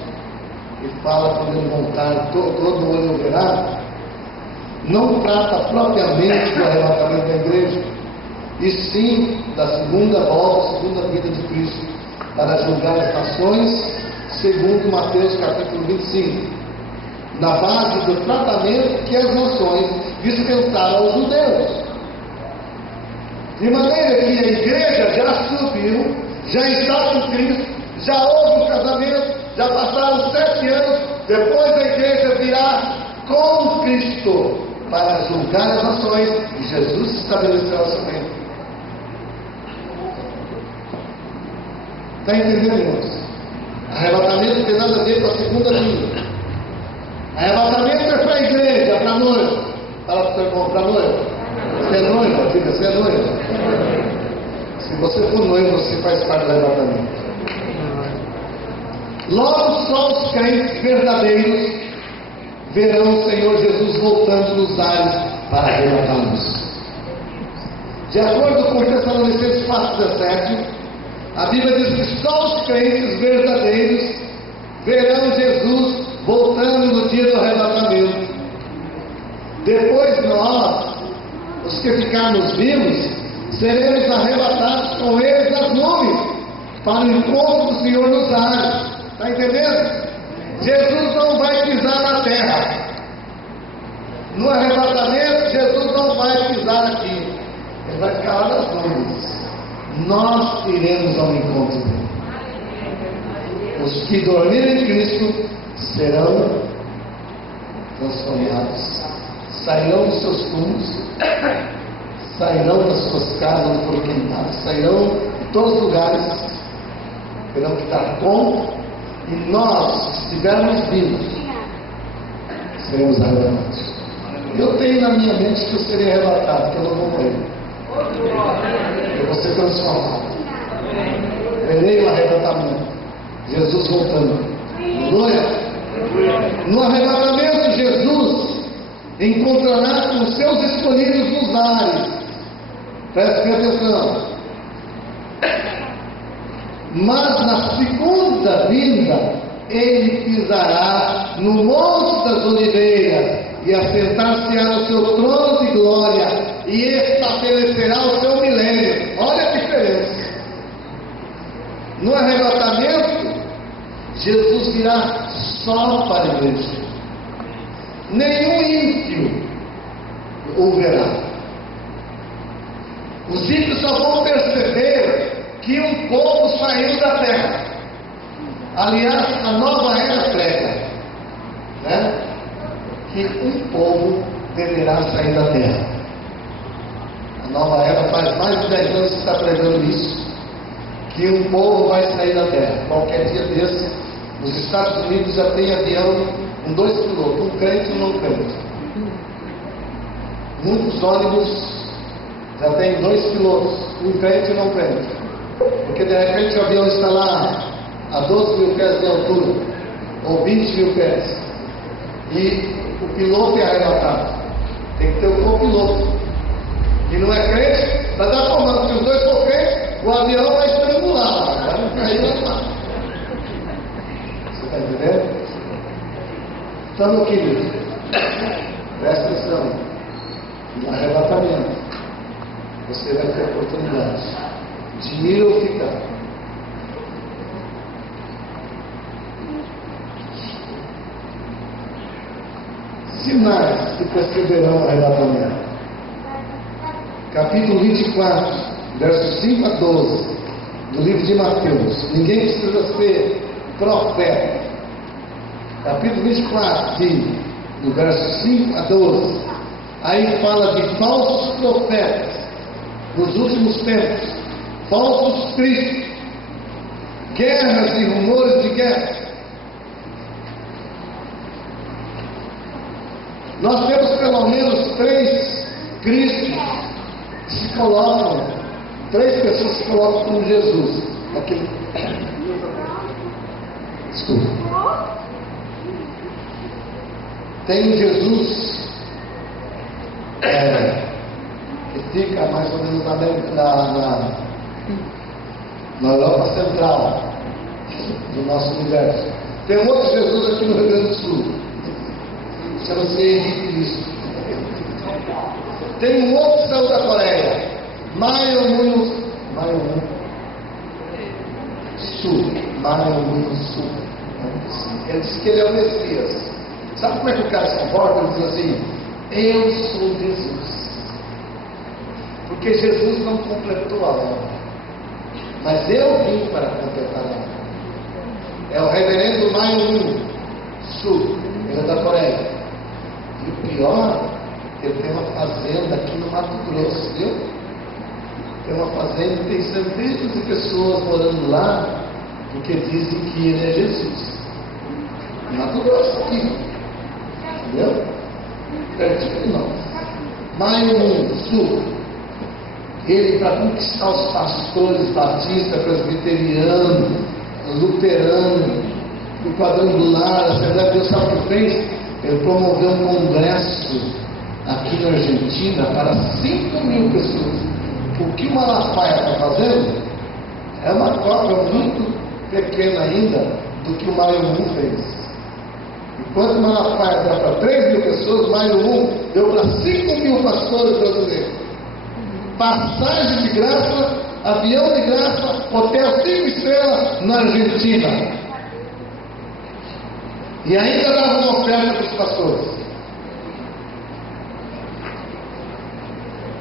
que fala quando ele voltar, todo olho verá, não trata propriamente do arrebatamento da igreja, e sim da segunda volta, segunda vinda de Cristo, para julgar as nações, segundo Mateus capítulo 25, na base do tratamento que as nações dispensaram aos judeus. De maneira que a igreja já subiu, já está com Cristo, já houve o casamento, já passaram 7 anos, depois a igreja virá com Cristo para julgar as nações, e Jesus estabeleceu essa lei. Está entendendo, irmãos? Arrebatamento não tem nada a ver com a segunda vinda. Arrebatamento é para a igreja, para a noiva. Fala para o seu irmão, para a noiva. Você é noiva? Diga, você é noiva. Se você for noivo, você faz parte do arrebatamento. Logo só os crentes verdadeiros verão o Senhor Jesus voltando nos ares para arrebatá-los. De acordo com Tessalonicenses 4,17, a Bíblia diz que só os crentes verdadeiros verão Jesus voltando no dia do arrebatamento. Depois nós, os que ficarmos vivos, seremos arrebatados com eles nas nuvens, para o encontro do Senhor nos ares. Está entendendo? Jesus não vai pisar na terra. No arrebatamento, Jesus não vai pisar aqui. Ele vai ficar lá nas nuvens. Nós iremos ao encontro dele. Os que dormirem em Cristo serão transformados. Sairão dos seus túmulos, sairão das suas casas onde foram queimadas, sairão de todos os lugares, terão que estar com. E nós, se estivermos vivos, seremos arrebatados. Eu tenho na minha mente que eu serei arrebatado, que eu não vou morrer. Eu vou ser transformado. Verei o arrebatamento. Jesus voltando. Glória. No arrebatamento, Jesus encontrará com os seus escolhidos nos ares. Preste atenção. Mas na segunda vinda, ele pisará no Monte das Oliveiras e assentar-se-á no seu trono de glória e estabelecerá o seu milênio. Olha a diferença. No arrebatamento, Jesus virá só para a igreja. Nenhum ímpio o verá. Os ímpios só vão perceber que um povo saiu da terra. Aliás, a nova era prega, né? Que um povo deverá sair da terra. A nova era faz mais de 10 anos que está pregando isso, que um povo vai sair da terra. Qualquer dia desse, nos Estados Unidos já tem avião com 2 pilotos, um crente e um não crente. Muitos ônibus já tem 2 pilotos, um crente e um não crente. Porque de repente o avião está lá a 12 mil pés de altura, ou 20 mil pés, e o piloto é arrebatado. Tem que ter um copiloto. E não é crente, para dar comando, se os dois for crentes, o avião vai estrangular, vai não cair lá. Você está entendendo? Então, meu querido, presta atenção. No arrebatamento, você vai ter oportunidade de ir ou ficar. Sinais que perceberão o arrebatamento. Capítulo 24, versos 5 a 12, do livro de Mateus. Ninguém precisa ser profeta. Capítulo 24, do verso 5 a 12. Aí fala de falsos profetas nos últimos tempos, falsos cristos, guerras e rumores de guerra. Nós temos pelo menos 3 cristos que se colocam, 3 pessoas que se colocam como Jesus. Aquele... Desculpa. Tem um Jesus que fica mais ou menos na Europa Central do nosso universo. Tem um outro Jesus aqui no Rio Grande do Sul. Chama-se Henrique Cristo. Tem um outro que saiu da Coreia. Maio Sul. Ele diz que ele é o Messias. Sabe como é que o cara se comporta? Ele diz assim: eu sou Jesus. Porque Jesus não completou a obra, mas eu vim para completar a obra. É o reverendo Maio Sul, ele é da Coreia. E o pior, ele tem uma fazenda aqui no Mato Grosso, viu? Tem uma fazenda, tem centenas de pessoas morando lá, porque dizem que ele é Jesus. Mato Grosso aqui, entendeu? Pertinho de nós. Maio Sul, ele, para conquistar os pastores batistas, presbiterianos, luteranos, do quadrangular, a Assembleia de Deus, sabe o que fez? Ele promoveu um congresso aqui na Argentina para 5.000 pessoas. O que o Malafaia está fazendo é uma cópia muito pequena ainda do que o Maio 1 fez. Enquanto o Malafaia dá para 3.000 pessoas, o Maio 1 deu para 5.000 pastores brasileiros. Passagem de graça, avião de graça, hotel 5 estrelas na Argentina. E ainda dava uma oferta para os pastores.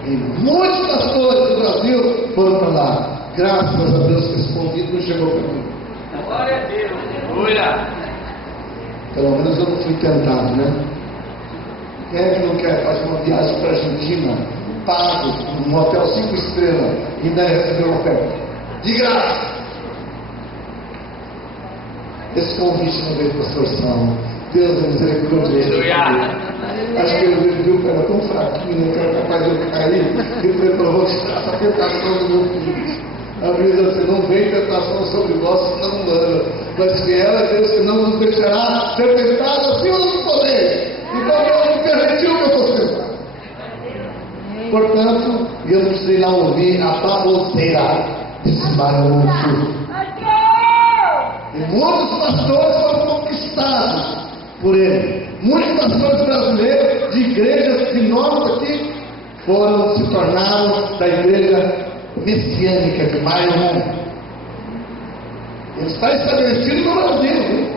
E muitos pastores do Brasil foram para lá. Graças a Deus que esse convite não chegou para mim. Glória a Deus. Aleluia. Pelo menos eu não fui tentado, né? Quem é que não quer fazer uma viagem para a Argentina, pago, num hotel 5 estrelas, e ainda receber uma oferta? De graça! Esse convite não veio para a extorsão. Deus é misericordioso. Acho que ele viu que era tão fraquinho, né, que era capaz de eu cair. Ele falou: eu vou tirar essa tentação do meu filho. A Bíblia diz assim: não vem tentação sobre vós, senão humana, mas fiel é Deus que não nos deixará ser tentado acima do poder. Então Deus permitiu que eu fosse tentado. Portanto, eu não precisei lá ouvir a baboseira desse maroto. E muitos pastores foram conquistados por ele. Muitos pastores brasileiros de igrejas de nós aqui se tornaram da igreja messiânica de Maio 1. Ele está estabelecido no Brasil, viu? Ele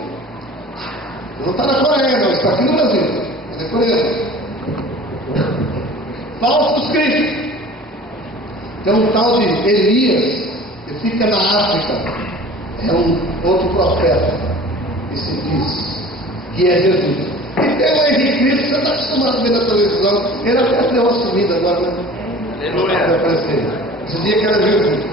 não está na Coreia, não, está aqui no Brasil. Você conhece? Falsos cristos. Tem um tal de Elias, que fica na África. É um outro profeta, que se diz que é Jesus. E tem o Henrique Cristo, você está acostumado a ver na televisão. Ele até deu uma sumida agora, né? Aleluia. Esse dia que era Jesus.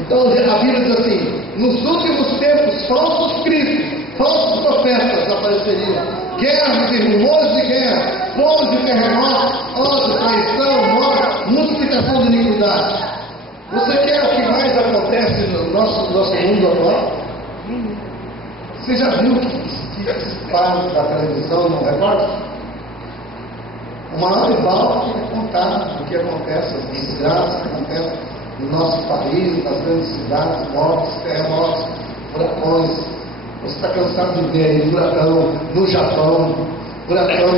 Então a Bíblia diz assim: nos últimos tempos, falsos cristos, falsos profetas apareceriam. Guerras e rumores de guerra, fomes e terremotos, ódio, traição, morte, multiplicação de iniquidade. Você quer o que mais acontece no nosso mundo agora? Você já viu que se faz da televisão no repórter? O maior rival é contar o que acontece, as desgraças que acontecem no nosso país, nas grandes cidades, mortes, terremotos, furacões. Você está cansado de ver aí furacão no Japão, furacão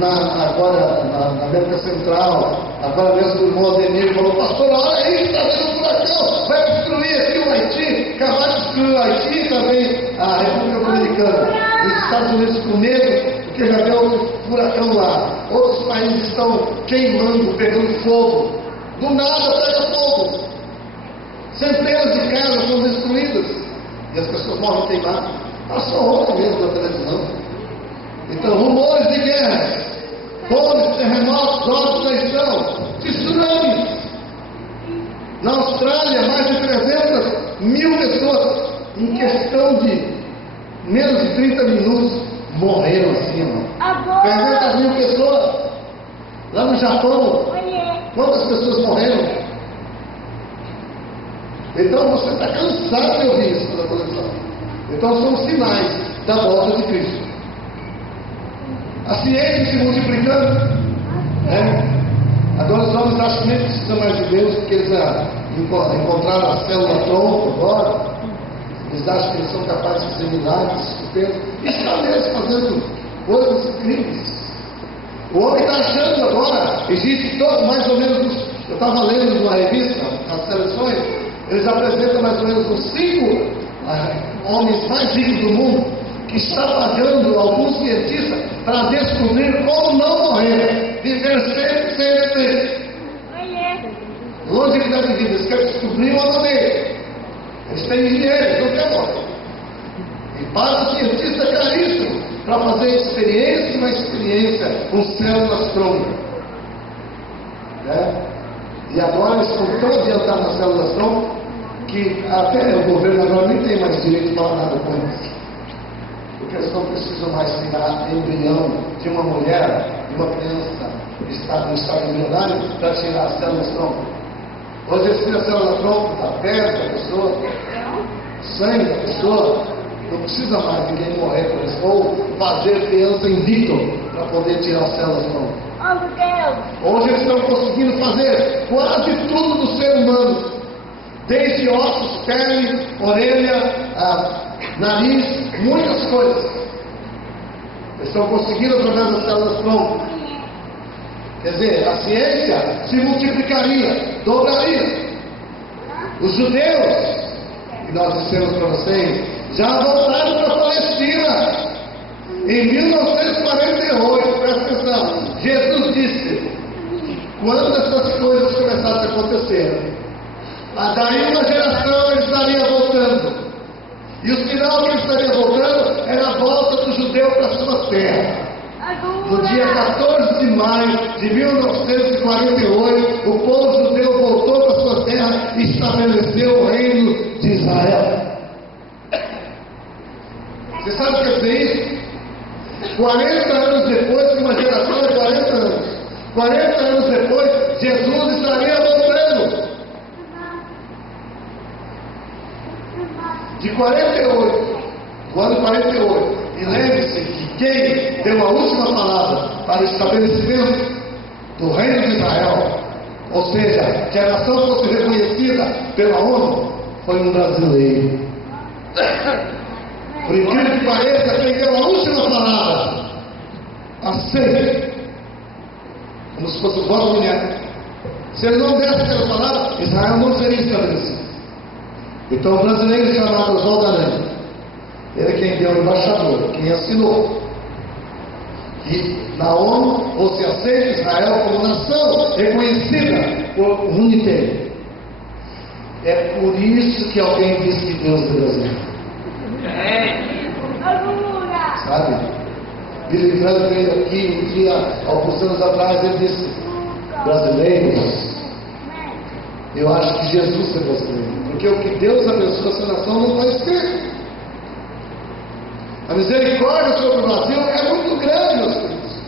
agora na América Central. Agora mesmo o irmão Ademir falou: pastor, olha aí, está vendo um furacão, vai destruir aqui o Haiti, acabar de destruir o Haiti e também a República Dominicana. Os Estados Unidos com medo, porque já deu outro furacão lá. Outros países estão queimando, pegando fogo. Do nada pega fogo. Centenas de casas são destruídas e as pessoas morrem queimadas. Passou ontem mesmo na televisão. Então, rumores de guerras, fomes, terremotos, ódio, traição, tsunamis. Na Austrália, mais de 300.000 pessoas, em questão de menos de 30 minutos, morreram assim, ó. 300.000 pessoas. Lá no Japão, quantas pessoas morreram? Então você está cansado de ouvir isso pela televisão. Então são sinais da volta de Cristo. A ciência se multiplicando, né? Agora os homens acham que nem precisam mais de Deus, porque eles encontraram a célula tronco agora. Eles acham que eles são capazes de fazer milagres, estupendo. E está mesmo fazendo coisas incríveis. O homem está achando agora, existe mais ou menos, eu estava lendo numa revista, as seleções, eles apresentam mais ou menos os 5 homens mais ricos do mundo, que está pagando alguns cientistas para descobrir como não morrer, viver sempre sem defeito. Longevidade de vida, eles querem descobrir uma maneira. Eles têm dinheiro, eles não querem morrer. E paga o cientista caríssimo para fazer experiência na experiência com células tronco. Né? E agora eles estão tão adiantados nas células tronco que até o governo agora nem tem mais direito de falar nada com eles. Porque eles não precisam mais tirar embrião de uma mulher, de uma criança que está no estado embrionário, para tirar as células tronco. Hoje eles tiram a célula tronco da pele da pessoa, sangue da pessoa. Não precisa mais ninguém morrer por isso. Ou fazer criança in vitro para poder tirar as células tronco. Hoje eles estão conseguindo fazer quase tudo do ser humano. Desde ossos, pele, orelha, nariz, muitas coisas. Eles estão conseguindo através das células tronco. Quer dizer, a ciência se multiplicaria, dobraria. Os judeus, que nós dissemos para vocês, já voltaram para a Palestina. Em 1948, presta atenção, Jesus disse, quando essas coisas começassem a acontecer, daí uma geração ele estaria voltando. E o sinal que ele estaria voltando era a volta do judeu para a sua terra. No dia 14 de maio de 1948, o povo judeu voltou para a sua terra e estabeleceu o reino de Israel. Você sabe o que quer dizer isso? 40 anos depois, que uma geração é 40 anos. 40 anos depois, Jesus estaria voltando. De 48, do ano 48. E lembre-se que quem deu a última palavra para o estabelecimento do reino de Israel, ou seja, que a nação fosse reconhecida pela ONU, foi um brasileiro. Por incrível que pareça, quem deu a última palavra, aceite, como se fosse o voto do neto. Se ele não desse aquela palavra, Israel não seria estabelecido. Então o brasileiro chamado Oswaldo Aranha, ele é quem deu o embaixador, quem assinou. E na ONU você aceita Israel como nação reconhecida por o mundo inteiro. É por isso que alguém diz que Deus é brasileiro. Sabe? Billy Graham veio aqui um dia, alguns anos atrás, ele disse: brasileiros, eu acho que Jesus é brasileiro, porque o que Deus abençoa essa nação não está escrito. A misericórdia sobre o Brasil é muito grande, meus queridos.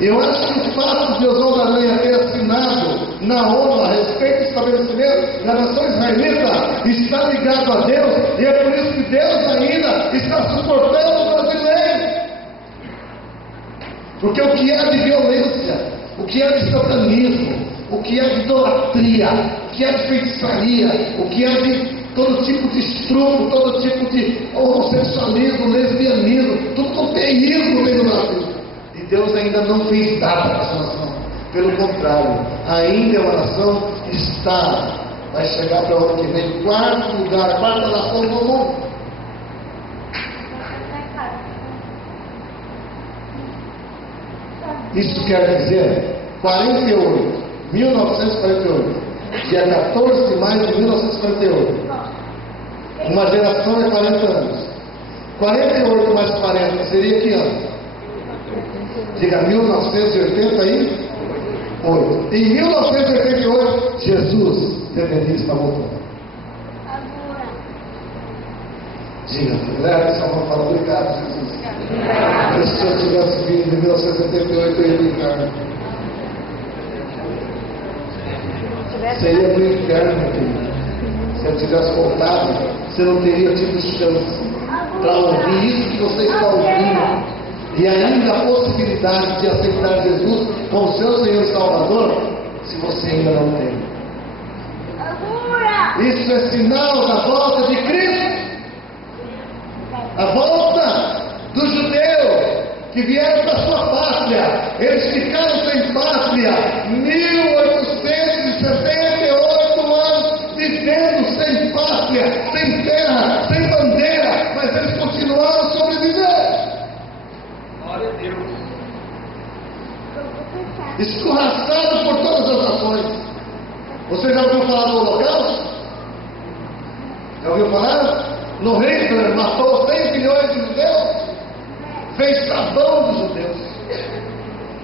Eu acho que o fato de Oswaldo Aranha ter assinado na ONU a respeito do estabelecimento da nação israelita está ligado a Deus, e é por isso que Deus ainda está suportando o brasileiro. Porque o que há de violência, o que há de satanismo, o que há de idolatria, o que há de feitiçaria, o que há de todo tipo de estrupo, todo tipo de homossexualismo, lesbianismo, tudo com terrível tem no Brasil. E Deus ainda não fez nada para essa nação. Pelo contrário, ainda é uma nação que vai chegar para o ano que vem, quarto lugar, quarta nação do mundo. Isso quer dizer, 1948, dia 14 de maio de 1948. Uma geração é 40 anos. 48 mais 40 seria que ano? Diga, 1988. Em 1988, Jesus deveria estar voltando. Diga, leva essa mão e fala: obrigado, Jesus. Se eu tivesse vindo em 1988, eu ia brincar. Seria no inferno, meu querido. Se eu tivesse voltado, você não teria tido chance para ouvir isso que você está ouvindo, e ainda a possibilidade de aceitar Jesus como seu Senhor e Salvador, se você ainda não tem. Isso é sinal da volta de Cristo, a volta dos judeus que vieram para sua pátria. Eles ficaram sem pátria 1878 anos, vivendo sem pátria, sem terra, sem bandeira, mas eles continuaram sobrevivendo. Glória a Deus. Escorraçado por todas as nações. Você já ouviu falar do Holocausto? Já ouviu falar? No Hitler matou 100 milhões de judeus, fez sabão dos judeus,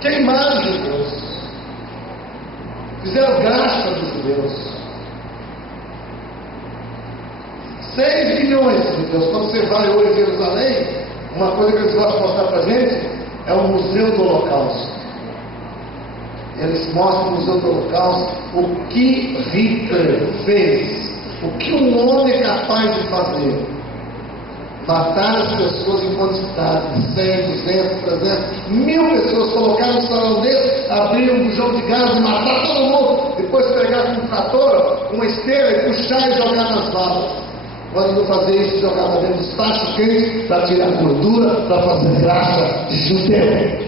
queimaram os judeus, fizeram graxa dos judeus. 6 milhões de judeus. Quando você vai hoje em Jerusalém, uma coisa que eles gostam de mostrar para a gente é o Museu do Holocausto. Eles mostram no Museu do Holocausto o que Hitler fez, o que um homem é capaz de fazer. Matar as pessoas em quantidade, 100, 200, 300, 1000 pessoas, colocar no salão desse, abrir um bujão de gás e matar todo mundo, depois pegar com um trator, uma esteira e puxar e jogar nas valas. Quando não fazer isso, jogava dentro dos tachos quentes para tirar gordura, para fazer graça de judeu.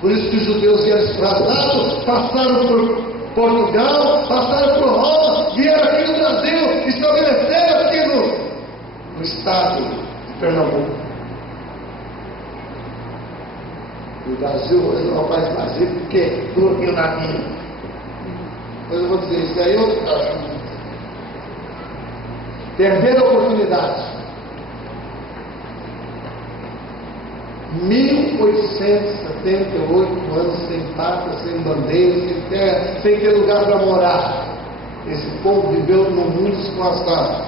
Por isso que os judeus vieram escravizados, passaram por Portugal, passaram por Roma, vieram aqui no Brasil, estabeleceram aqui no estado de Pernambuco. E o Brasil hoje não faz Brasil porque dormiu na minha. Mas eu vou dizer, isso aí é outro assunto. Perder a oportunidade. 1878 anos sem pátria, sem bandeira, sem terra, sem ter lugar para morar. Esse povo viveu num mundo esclavizado,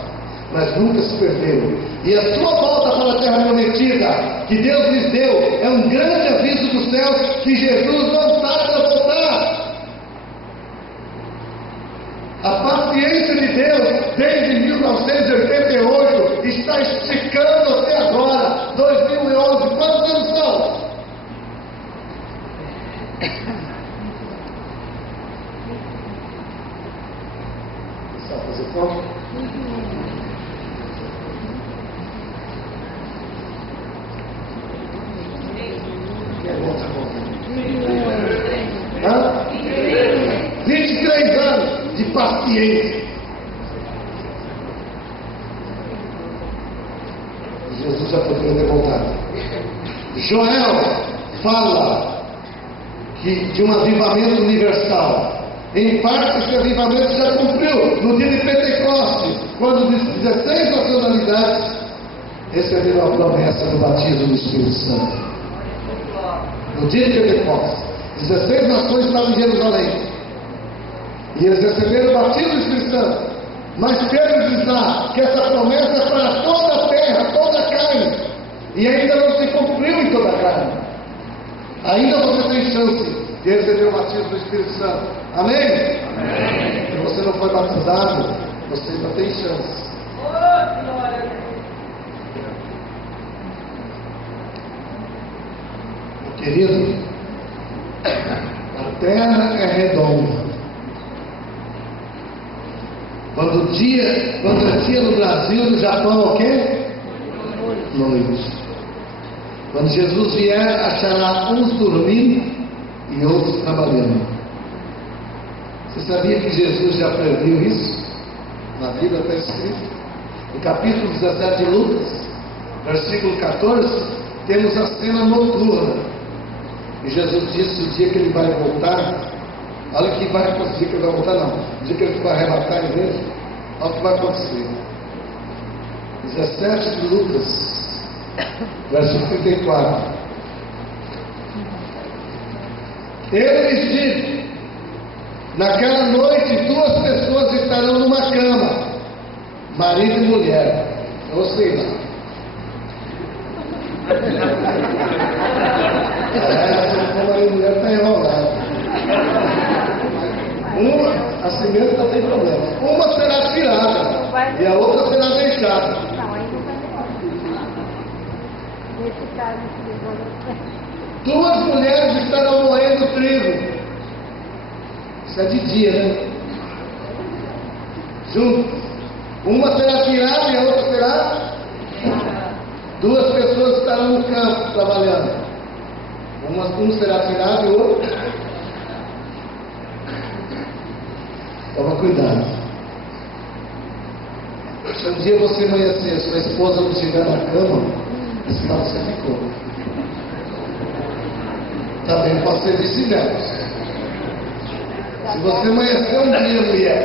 mas nunca se perdeu. E a sua volta para a terra prometida, que Deus lhes deu, é um grande aviso dos céus que Jesus não tarda a voltar. A paciência de Deus, desde 1988, está esticando até agora, 2011. Quantos anos são? Sabe fazer conta? Que é bom essa conta. Hã? 23 anos de paciência. Jesus já poderia ter voltado. Joel fala que de um avivamento universal. Em parte, esse avivamento já cumpriu no dia de Pentecostes, quando 16 nacionalidades receberam a promessa do batismo do Espírito Santo. No dia de Pentecostes, 16 nações estavam em Jerusalém. E eles receberam o batismo do Espírito Santo. Mas Pedro diz lá que essa promessa é para toda a terra, toda a carne. E ainda não se cumpriu em toda a carne. Ainda você tem chance de receber o batismo do Espírito Santo. Amém? Amém. Se você não foi batizado, você ainda tem chance. Querido, a terra é redonda. Quando é dia no Brasil, no Japão, o quê? Noite. Quando Jesus vier, achará uns dormindo e outros trabalhando. Você sabia que Jesus já previu isso? Na Bíblia está escrito. No capítulo 17 de Lucas, versículo 14, temos a cena noturna. E Jesus disse o dia que ele vai voltar. Olha o que vai acontecer. O dia que ele vai voltar, não. O dia que ele vai arrebatar a igreja. Olha o que vai acontecer. 17 de Lucas, verso 34. Ele lhes disse: naquela noite 2 pessoas estarão numa cama, marido e mulher. Eu sei lá. Se marido e mulher está enrolado. Uma, assim mesmo não tem problema. Uma será tirada e a outra será deixada. Não, aí não vai nesse caso, 2 mulheres estarão moendo trigo. Isso é de dia, né? Juntos. Uma será tirada e a outra será. 2 pessoas estarão no campo trabalhando. Um será tirado e o outro. Toma cuidado. Se um dia você amanhecer, sua esposa não estiver na cama, é sinal que você ficou. Também pode ser vice-versa. Se você amanhecer um dia, mulher,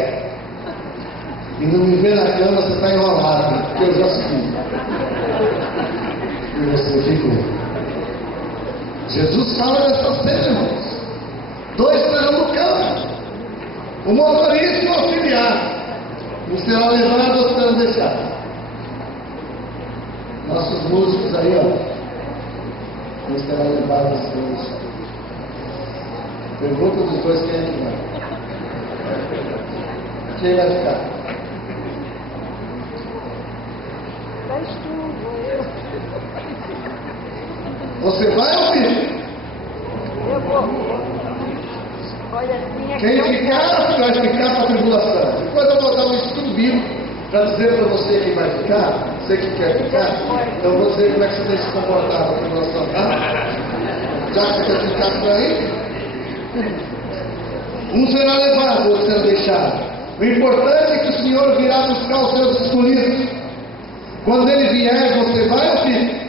e não me ver na cama, você está enrolado, porque eu já subi. E você ficou. Jesus fala dessa cena, irmãos. 2 estarão no campo. O motorista e o auxiliar. Um será levado, outro será deixado. Nossos músicos aí, ó. Um será levado, outro será deixado. Pergunta dos dois quem é que vai. Quem vai ficar? Você vai ou fica? Eu vou. Olha, Quem ficar, vai ficar para a tribulação. Depois eu vou dar um estudo bíblico para dizer para você quem vai ficar, você que quer ficar. Então eu vou dizer como é que você tem que se comportar para a tribulação, tá? Já que você quer ficar por aí, um será levado, outro será deixado. O importante é que o Senhor virá buscar os seus escolhidos. Quando Ele vier, você vai ou fica?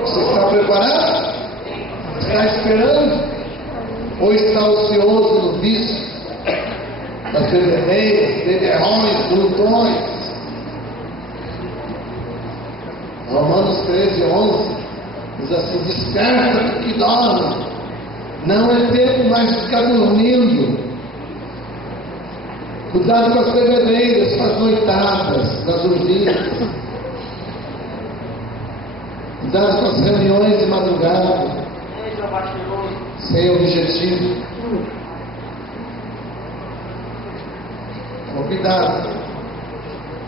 Você está preparado? Está esperando? Ou está ocioso no vício das bebedeiras, beberrões, glutões? Romanos 13:11 diz assim: desperta do que dorme, não é tempo mais de ficar dormindo. Cuidado com as bebedeiras, com as noitadas, das urgências. Cuidado com as reuniões de madrugada, sem objetivo. Então, cuidado.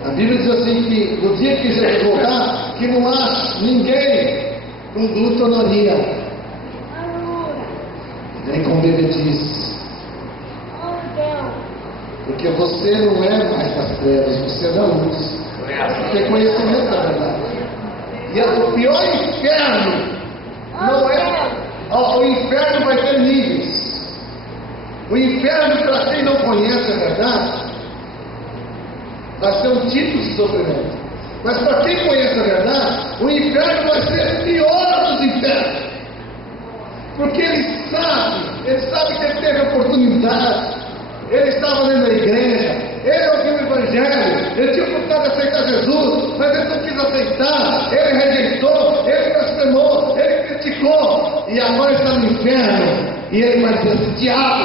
A Bíblia diz assim que no dia que Jesus voltar, que não há ninguém com glutonaria, nem com bebedice. Porque você não é mais das trevas, você é da luz. Você tem conhecimento da verdade. E o pior inferno não é. O inferno vai ter níveis. O inferno, para quem não conhece a verdade, vai ser um tipo de sofrimento. Mas para quem conhece a verdade, o inferno vai ser o pior dos infernos. Porque ele sabe que ele teve oportunidade. Ele estava dentro da igreja, ele ouviu o Evangelho, ele tinha oportunidade de aceitar Jesus, mas ele não quis aceitar, ele rejeitou, ele blasfemou, ele criticou, e agora está no inferno. E ele vai dizer assim: diabo,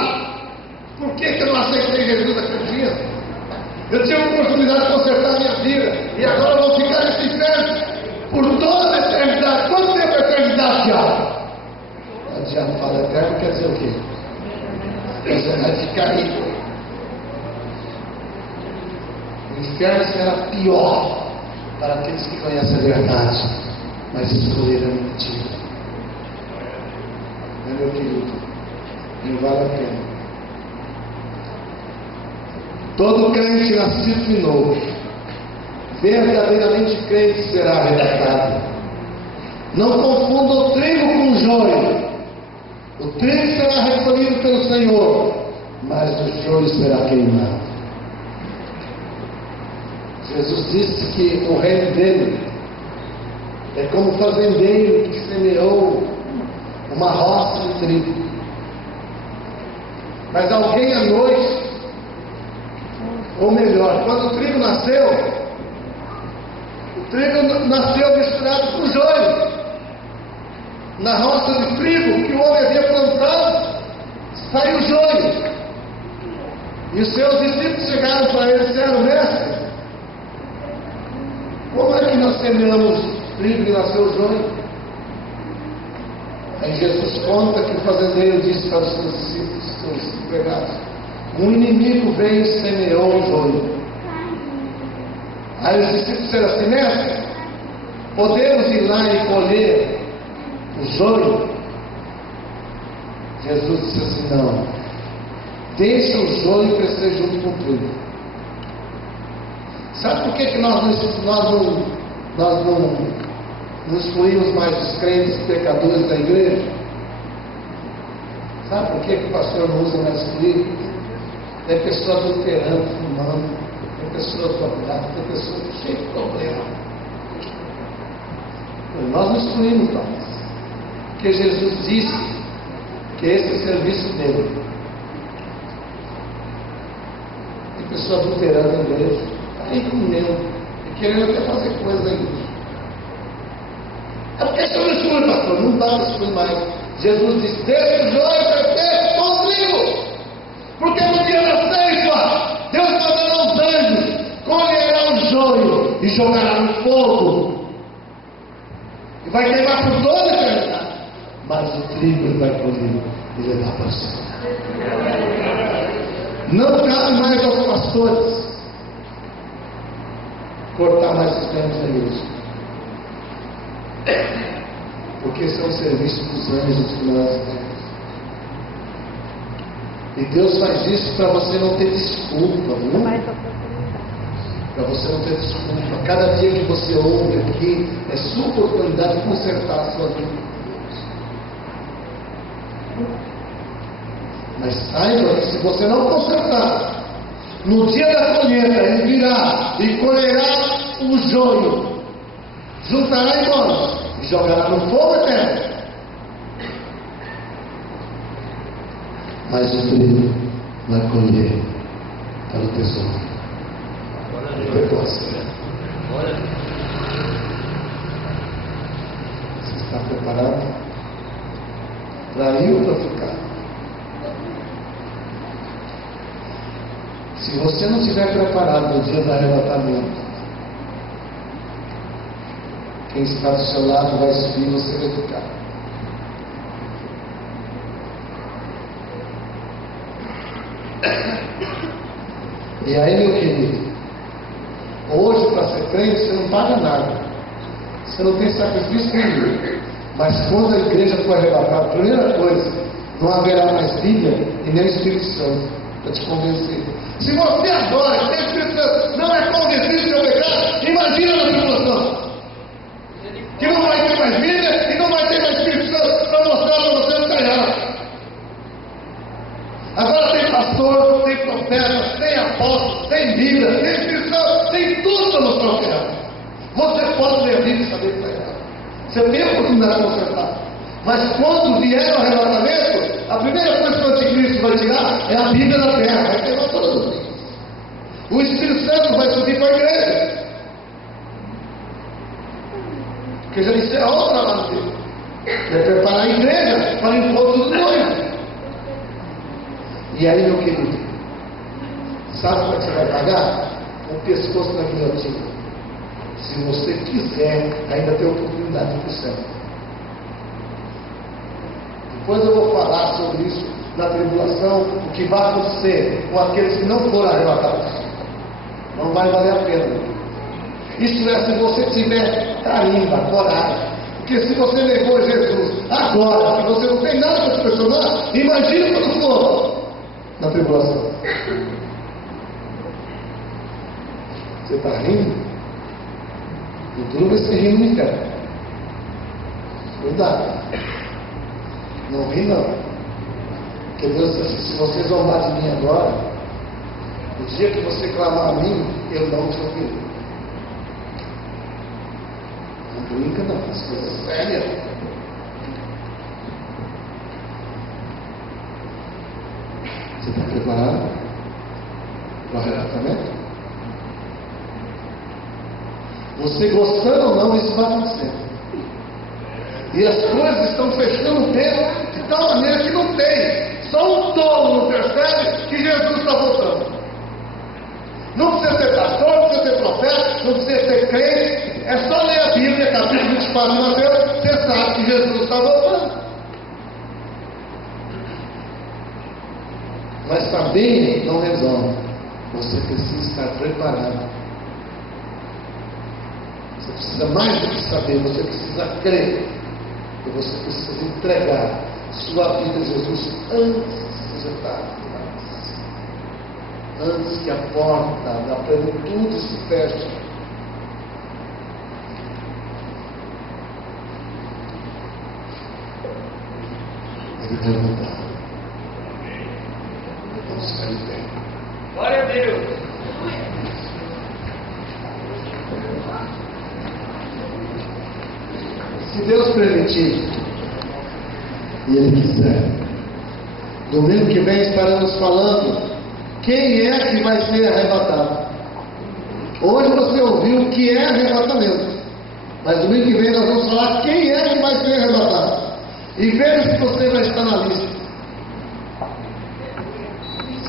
por que eu não aceitei Jesus naquele dia? Eu tinha uma oportunidade de consertar a minha vida, e agora eu vou ficar nesse inferno por toda a eternidade. Quanto tempo é eternidade, diabo? O diabo fala eterno, quer dizer o quê? Você vai ficar rico. O inferno será pior para aqueles que conhecem a verdade, mas escolheram a mentira. Meu querido, não vale a pena. Todo crente nascido de novo, verdadeiramente crente, será arrebatado. Não confunda o trigo com o joio. O trigo será recolhido pelo Senhor, mas o joio será queimado. Jesus disse que o reino dele é como um fazendeiro que semeou uma roça de trigo. Mas alguém à noite, ou melhor, quando o trigo nasceu misturado com joio. Na roça de trigo que o homem havia plantado, saiu joio. E os seus discípulos chegaram para ele e disseram: mestre, como é que nós semeamos trigo e nasceu joio? Aí Jesus conta que o fazendeiro disse para os seus discípulos, seus empregados: um inimigo veio e semeou o joio. Aí os discípulos disseram assim: mestre, podemos ir lá e colher o joio? Jesus disse assim: não, deixa o joio crescer junto com o trigo. Sabe por que nós não excluímos mais os crentes pecadores da igreja? Sabe por que o pastor não usa mais excluir? Tem pessoa adulterando, fumando, tem pessoa drogada, tem pessoa cheia de problema. Nós não excluímos mais, porque Jesus disse que esse é o serviço dele. Tem pessoa adulterando a igreja, aí comendo e querendo até fazer coisas da igreja. É porque você não exclui, pastor, não dá para excluir mais. Jesus disse: deixa o joio crescer com o trigo, porque no dia da ceifa Deus mandará os anjos e jogará no fogo. E vai queimar por toda a eternidade. Mas o trigo ele vai colher e levar para o céu. Não cabe mais aos pastores cortar mais os galhos da igreja. Porque esse é o serviço dos anjos que nós temos. E Deus faz isso para você não ter desculpa, viu? Para você não ter desculpa. Cada dia que você ouve aqui é sua oportunidade de consertar a sua vida. Mas saiba que se você não consertar, no dia da colheita ele virá e colherá o joio, juntará em mãos e jogará no fogo eterno. Mas o trigo vai colher para o tesouro. Você está preparado para ir ou para ficar? Se você não estiver preparado no dia do arrebatamento, quem está do seu lado vai subir e você vai ficar. E aí, meu querido, hoje para ser crente você não paga nada, você não tem sacrifício nenhum. Mas quando a igreja for arrebatada, a primeira coisa, não haverá mais Bíblia e nem Espírito Santo para te convencer. Se você agora, que tem Espírito Santo, não é convencido de seu pecado, imagina na tribulação. Que não vai ter mais Bíblia e não vai ter mais Espírito Santo para mostrar para você o que está errado. Agora tem pastor, tem profeta, tem apóstolo, tem Bíblia, tem Espírito Santo, tem tudo para mostrar o que é errado. Você pode ler a Bíblia e saber o que está errado. Você tem a oportunidade de consertar. Mas quando vier o arrebatamento, a primeira coisa que o anticristo vai tirar é a Bíblia da terra, vai queimar todas as Bíblias. O Espírito Santo vai subir para a igreja, porque já encerrou o trabalho dele. É preparar a igreja para o encontro dos noivos. E aí, meu querido, sabe como é que você vai pagar? O pescoço da guilhotina. Se você quiser, ainda tem oportunidade de ir para o céu. Depois eu vou falar sobre isso na tribulação, o que vai acontecer com aqueles que não foram arrebatados. Não vai valer a pena. Isso é se você tiver tarimba, coragem. Porque se você negou Jesus agora, que você não tem nada para te questionar, imagina quando for na tribulação. Você está rindo? O duro vai ser rindo no inferno. Cuidado. Não ri não. Porque Deus disse assim, se você zombar de mim agora, no dia que você clamar a mim, eu não te ouvirei. Não brinca não, as coisas sérias. Você está preparado para o arrebatamento? Você gostando ou não, isso vai acontecer. E as coisas estão fechando o tempo de tal maneira que não tem. Só um tolo não percebe que Jesus está voltando. Não precisa ser pastor, não precisa ser profeta, não precisa ser crente. É só ler a Bíblia, capítulo 24 de Mateus, você sabe que Jesus está voltando. Mas também não resolve. Você precisa estar preparado. Você precisa mais do que saber, você precisa crer. E você precisa entregar sua vida a Jesus antes de estar antes que a porta da plenitude se feche. Ele vai voltar. Não sai do tempo. Glória a Deus. Se Deus permitir e Ele quiser, domingo que vem estaremos falando quem é que vai ser arrebatado. Hoje você ouviu o que é arrebatamento, mas domingo que vem nós vamos falar quem é que vai ser arrebatado. E veja se você vai estar na lista.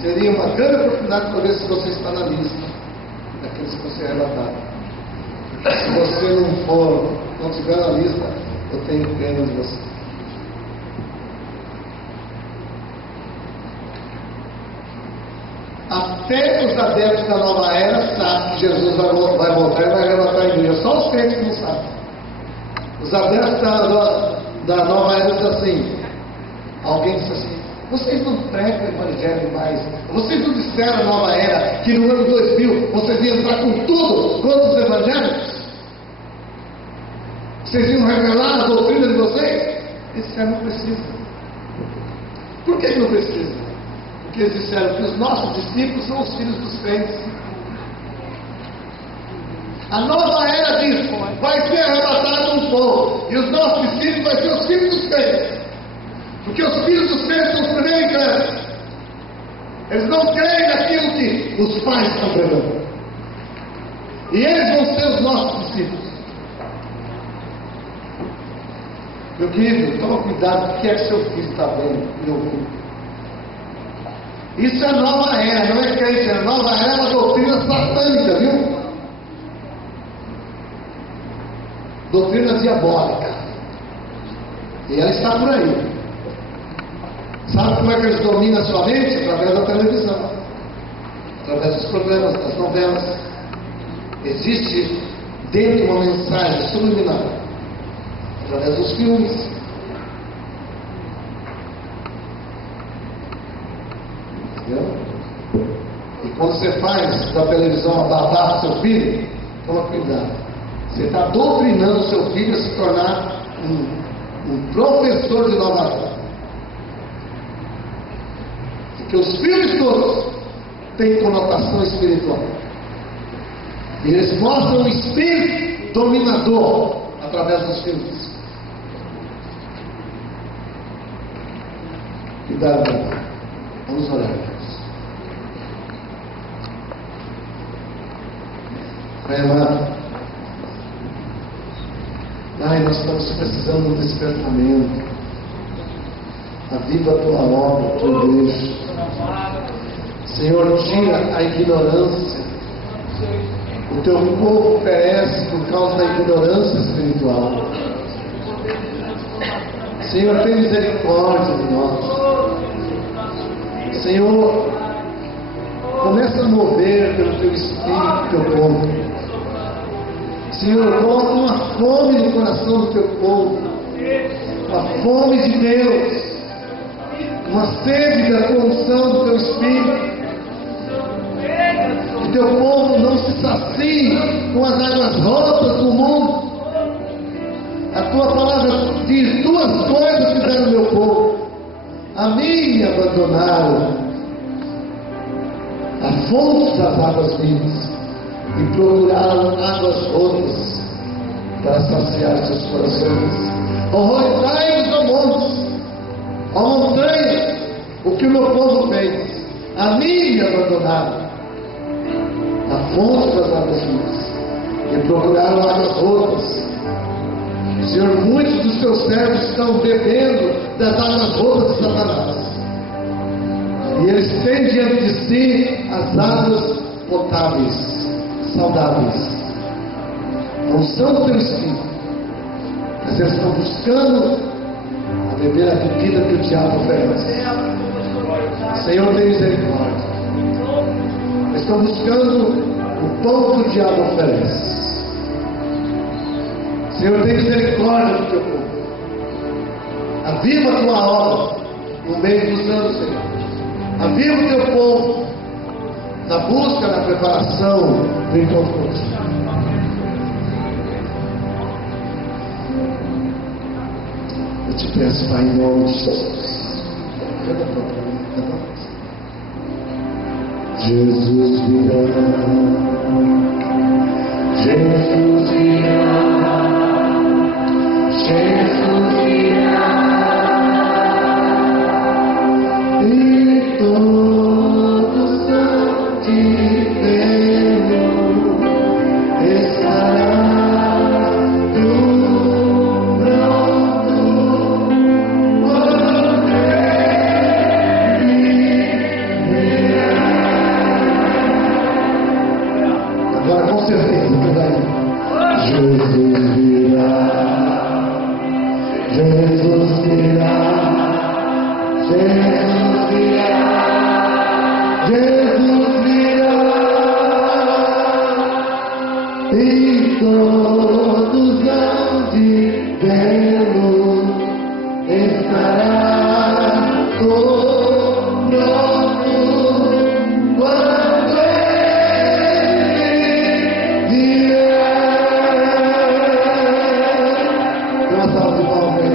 Seria uma grande oportunidade para ver se você está na lista daqueles que vão ser arrebatados. Se você não tiver na lista, eu tenho pena de você. Até os adeptos da nova era sabem que Jesus vai voltar e vai arrebatar a igreja. Só os crentes não sabem. Os adeptos da nova era dizem assim, alguém disse assim, vocês não pregam o evangelho mais. Vocês não disseram na nova era que no ano 2000 vocês iam entrar com tudo contra os evangélicos? Vocês iam revelar a doutrina de vocês? Esse cara não precisa. Por que não precisa? Porque eles disseram que os nossos discípulos são os filhos dos crentes. A nova era diz, vai ser arrebatado um povo, e os nossos discípulos vão ser os filhos dos crentes. Porque os filhos dos crentes são os primeiros crentes. Eles não creem naquilo que os pais estão pregando. E eles vão ser os nossos discípulos. Meu querido, toma cuidado com o que é que seu filho está vendo e ouvindo. Isso é nova era, não é crente, é nova era, é uma doutrina satânica, viu? Doutrina diabólica. E ela está por aí. Sabe como é que eles dominam a sua mente? Através da televisão, através dos programas, das novelas. Existe dentro uma mensagem subliminar, através dos filmes. Entendeu? E quando você faz da televisão a babá do seu filho, toma cuidado. Você está doutrinando o seu filho a se tornar um professor de nova era. Porque os filmes todos têm conotação espiritual. E eles mostram o espírito dominador através dos filmes. Cuidado, vamos orar. Pai amado, nós estamos precisando de um despertamento. Aviva a tua obra, a tua igreja. Senhor, tira a ignorância. O teu povo perece por causa da ignorância espiritual. Senhor, tem misericórdia de nós. Senhor, começa a mover pelo teu Espírito, teu povo. Senhor, coloca uma fome no coração do teu povo. Uma fome de Deus. Uma sede da unção do teu Espírito. Que teu povo não se sacie com as águas rotas do mundo. A tua palavra diz: duas coisas fizeram o meu povo. A mim me abandonaram, a fonte das águas vivas, e procuraram águas rotas para saciar seus corações. Horrorizai-vos, ó montes, ó montanha, o que o meu povo fez. A mim me abandonaram, a fonte das águas vivas, e procuraram águas rotas. Senhor, muitos dos teus servos estão bebendo das águas rotas de Satanás. E eles têm diante de si as águas potáveis, saudáveis. Não são do teu Espírito, mas eles estão buscando a beber a bebida que o diabo oferece. Senhor, tem misericórdia. Eles estão buscando o pão que o diabo oferece. Senhor, tem misericórdia do teu povo. Aviva a tua obra no meio dos anos, Senhor. Aviva o teu povo na busca, na preparação do encontro contigo. Eu te peço, Pai, em nome de Jesus. Jesus virá. Jesus virá. Jesus virá, e todos hão de vê-lo, estará tudo pronto, quando ele virá. Agora com certeza, tudo aí. Jesus virá, Jesus virá, Jesus virá, e todos hão de vê-lo, estará todo pronto quando ele virá. Uma salva de palmas aí.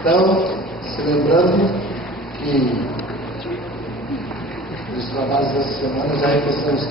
Então, se lembrando que os trabalhos dessa semana já reflexamos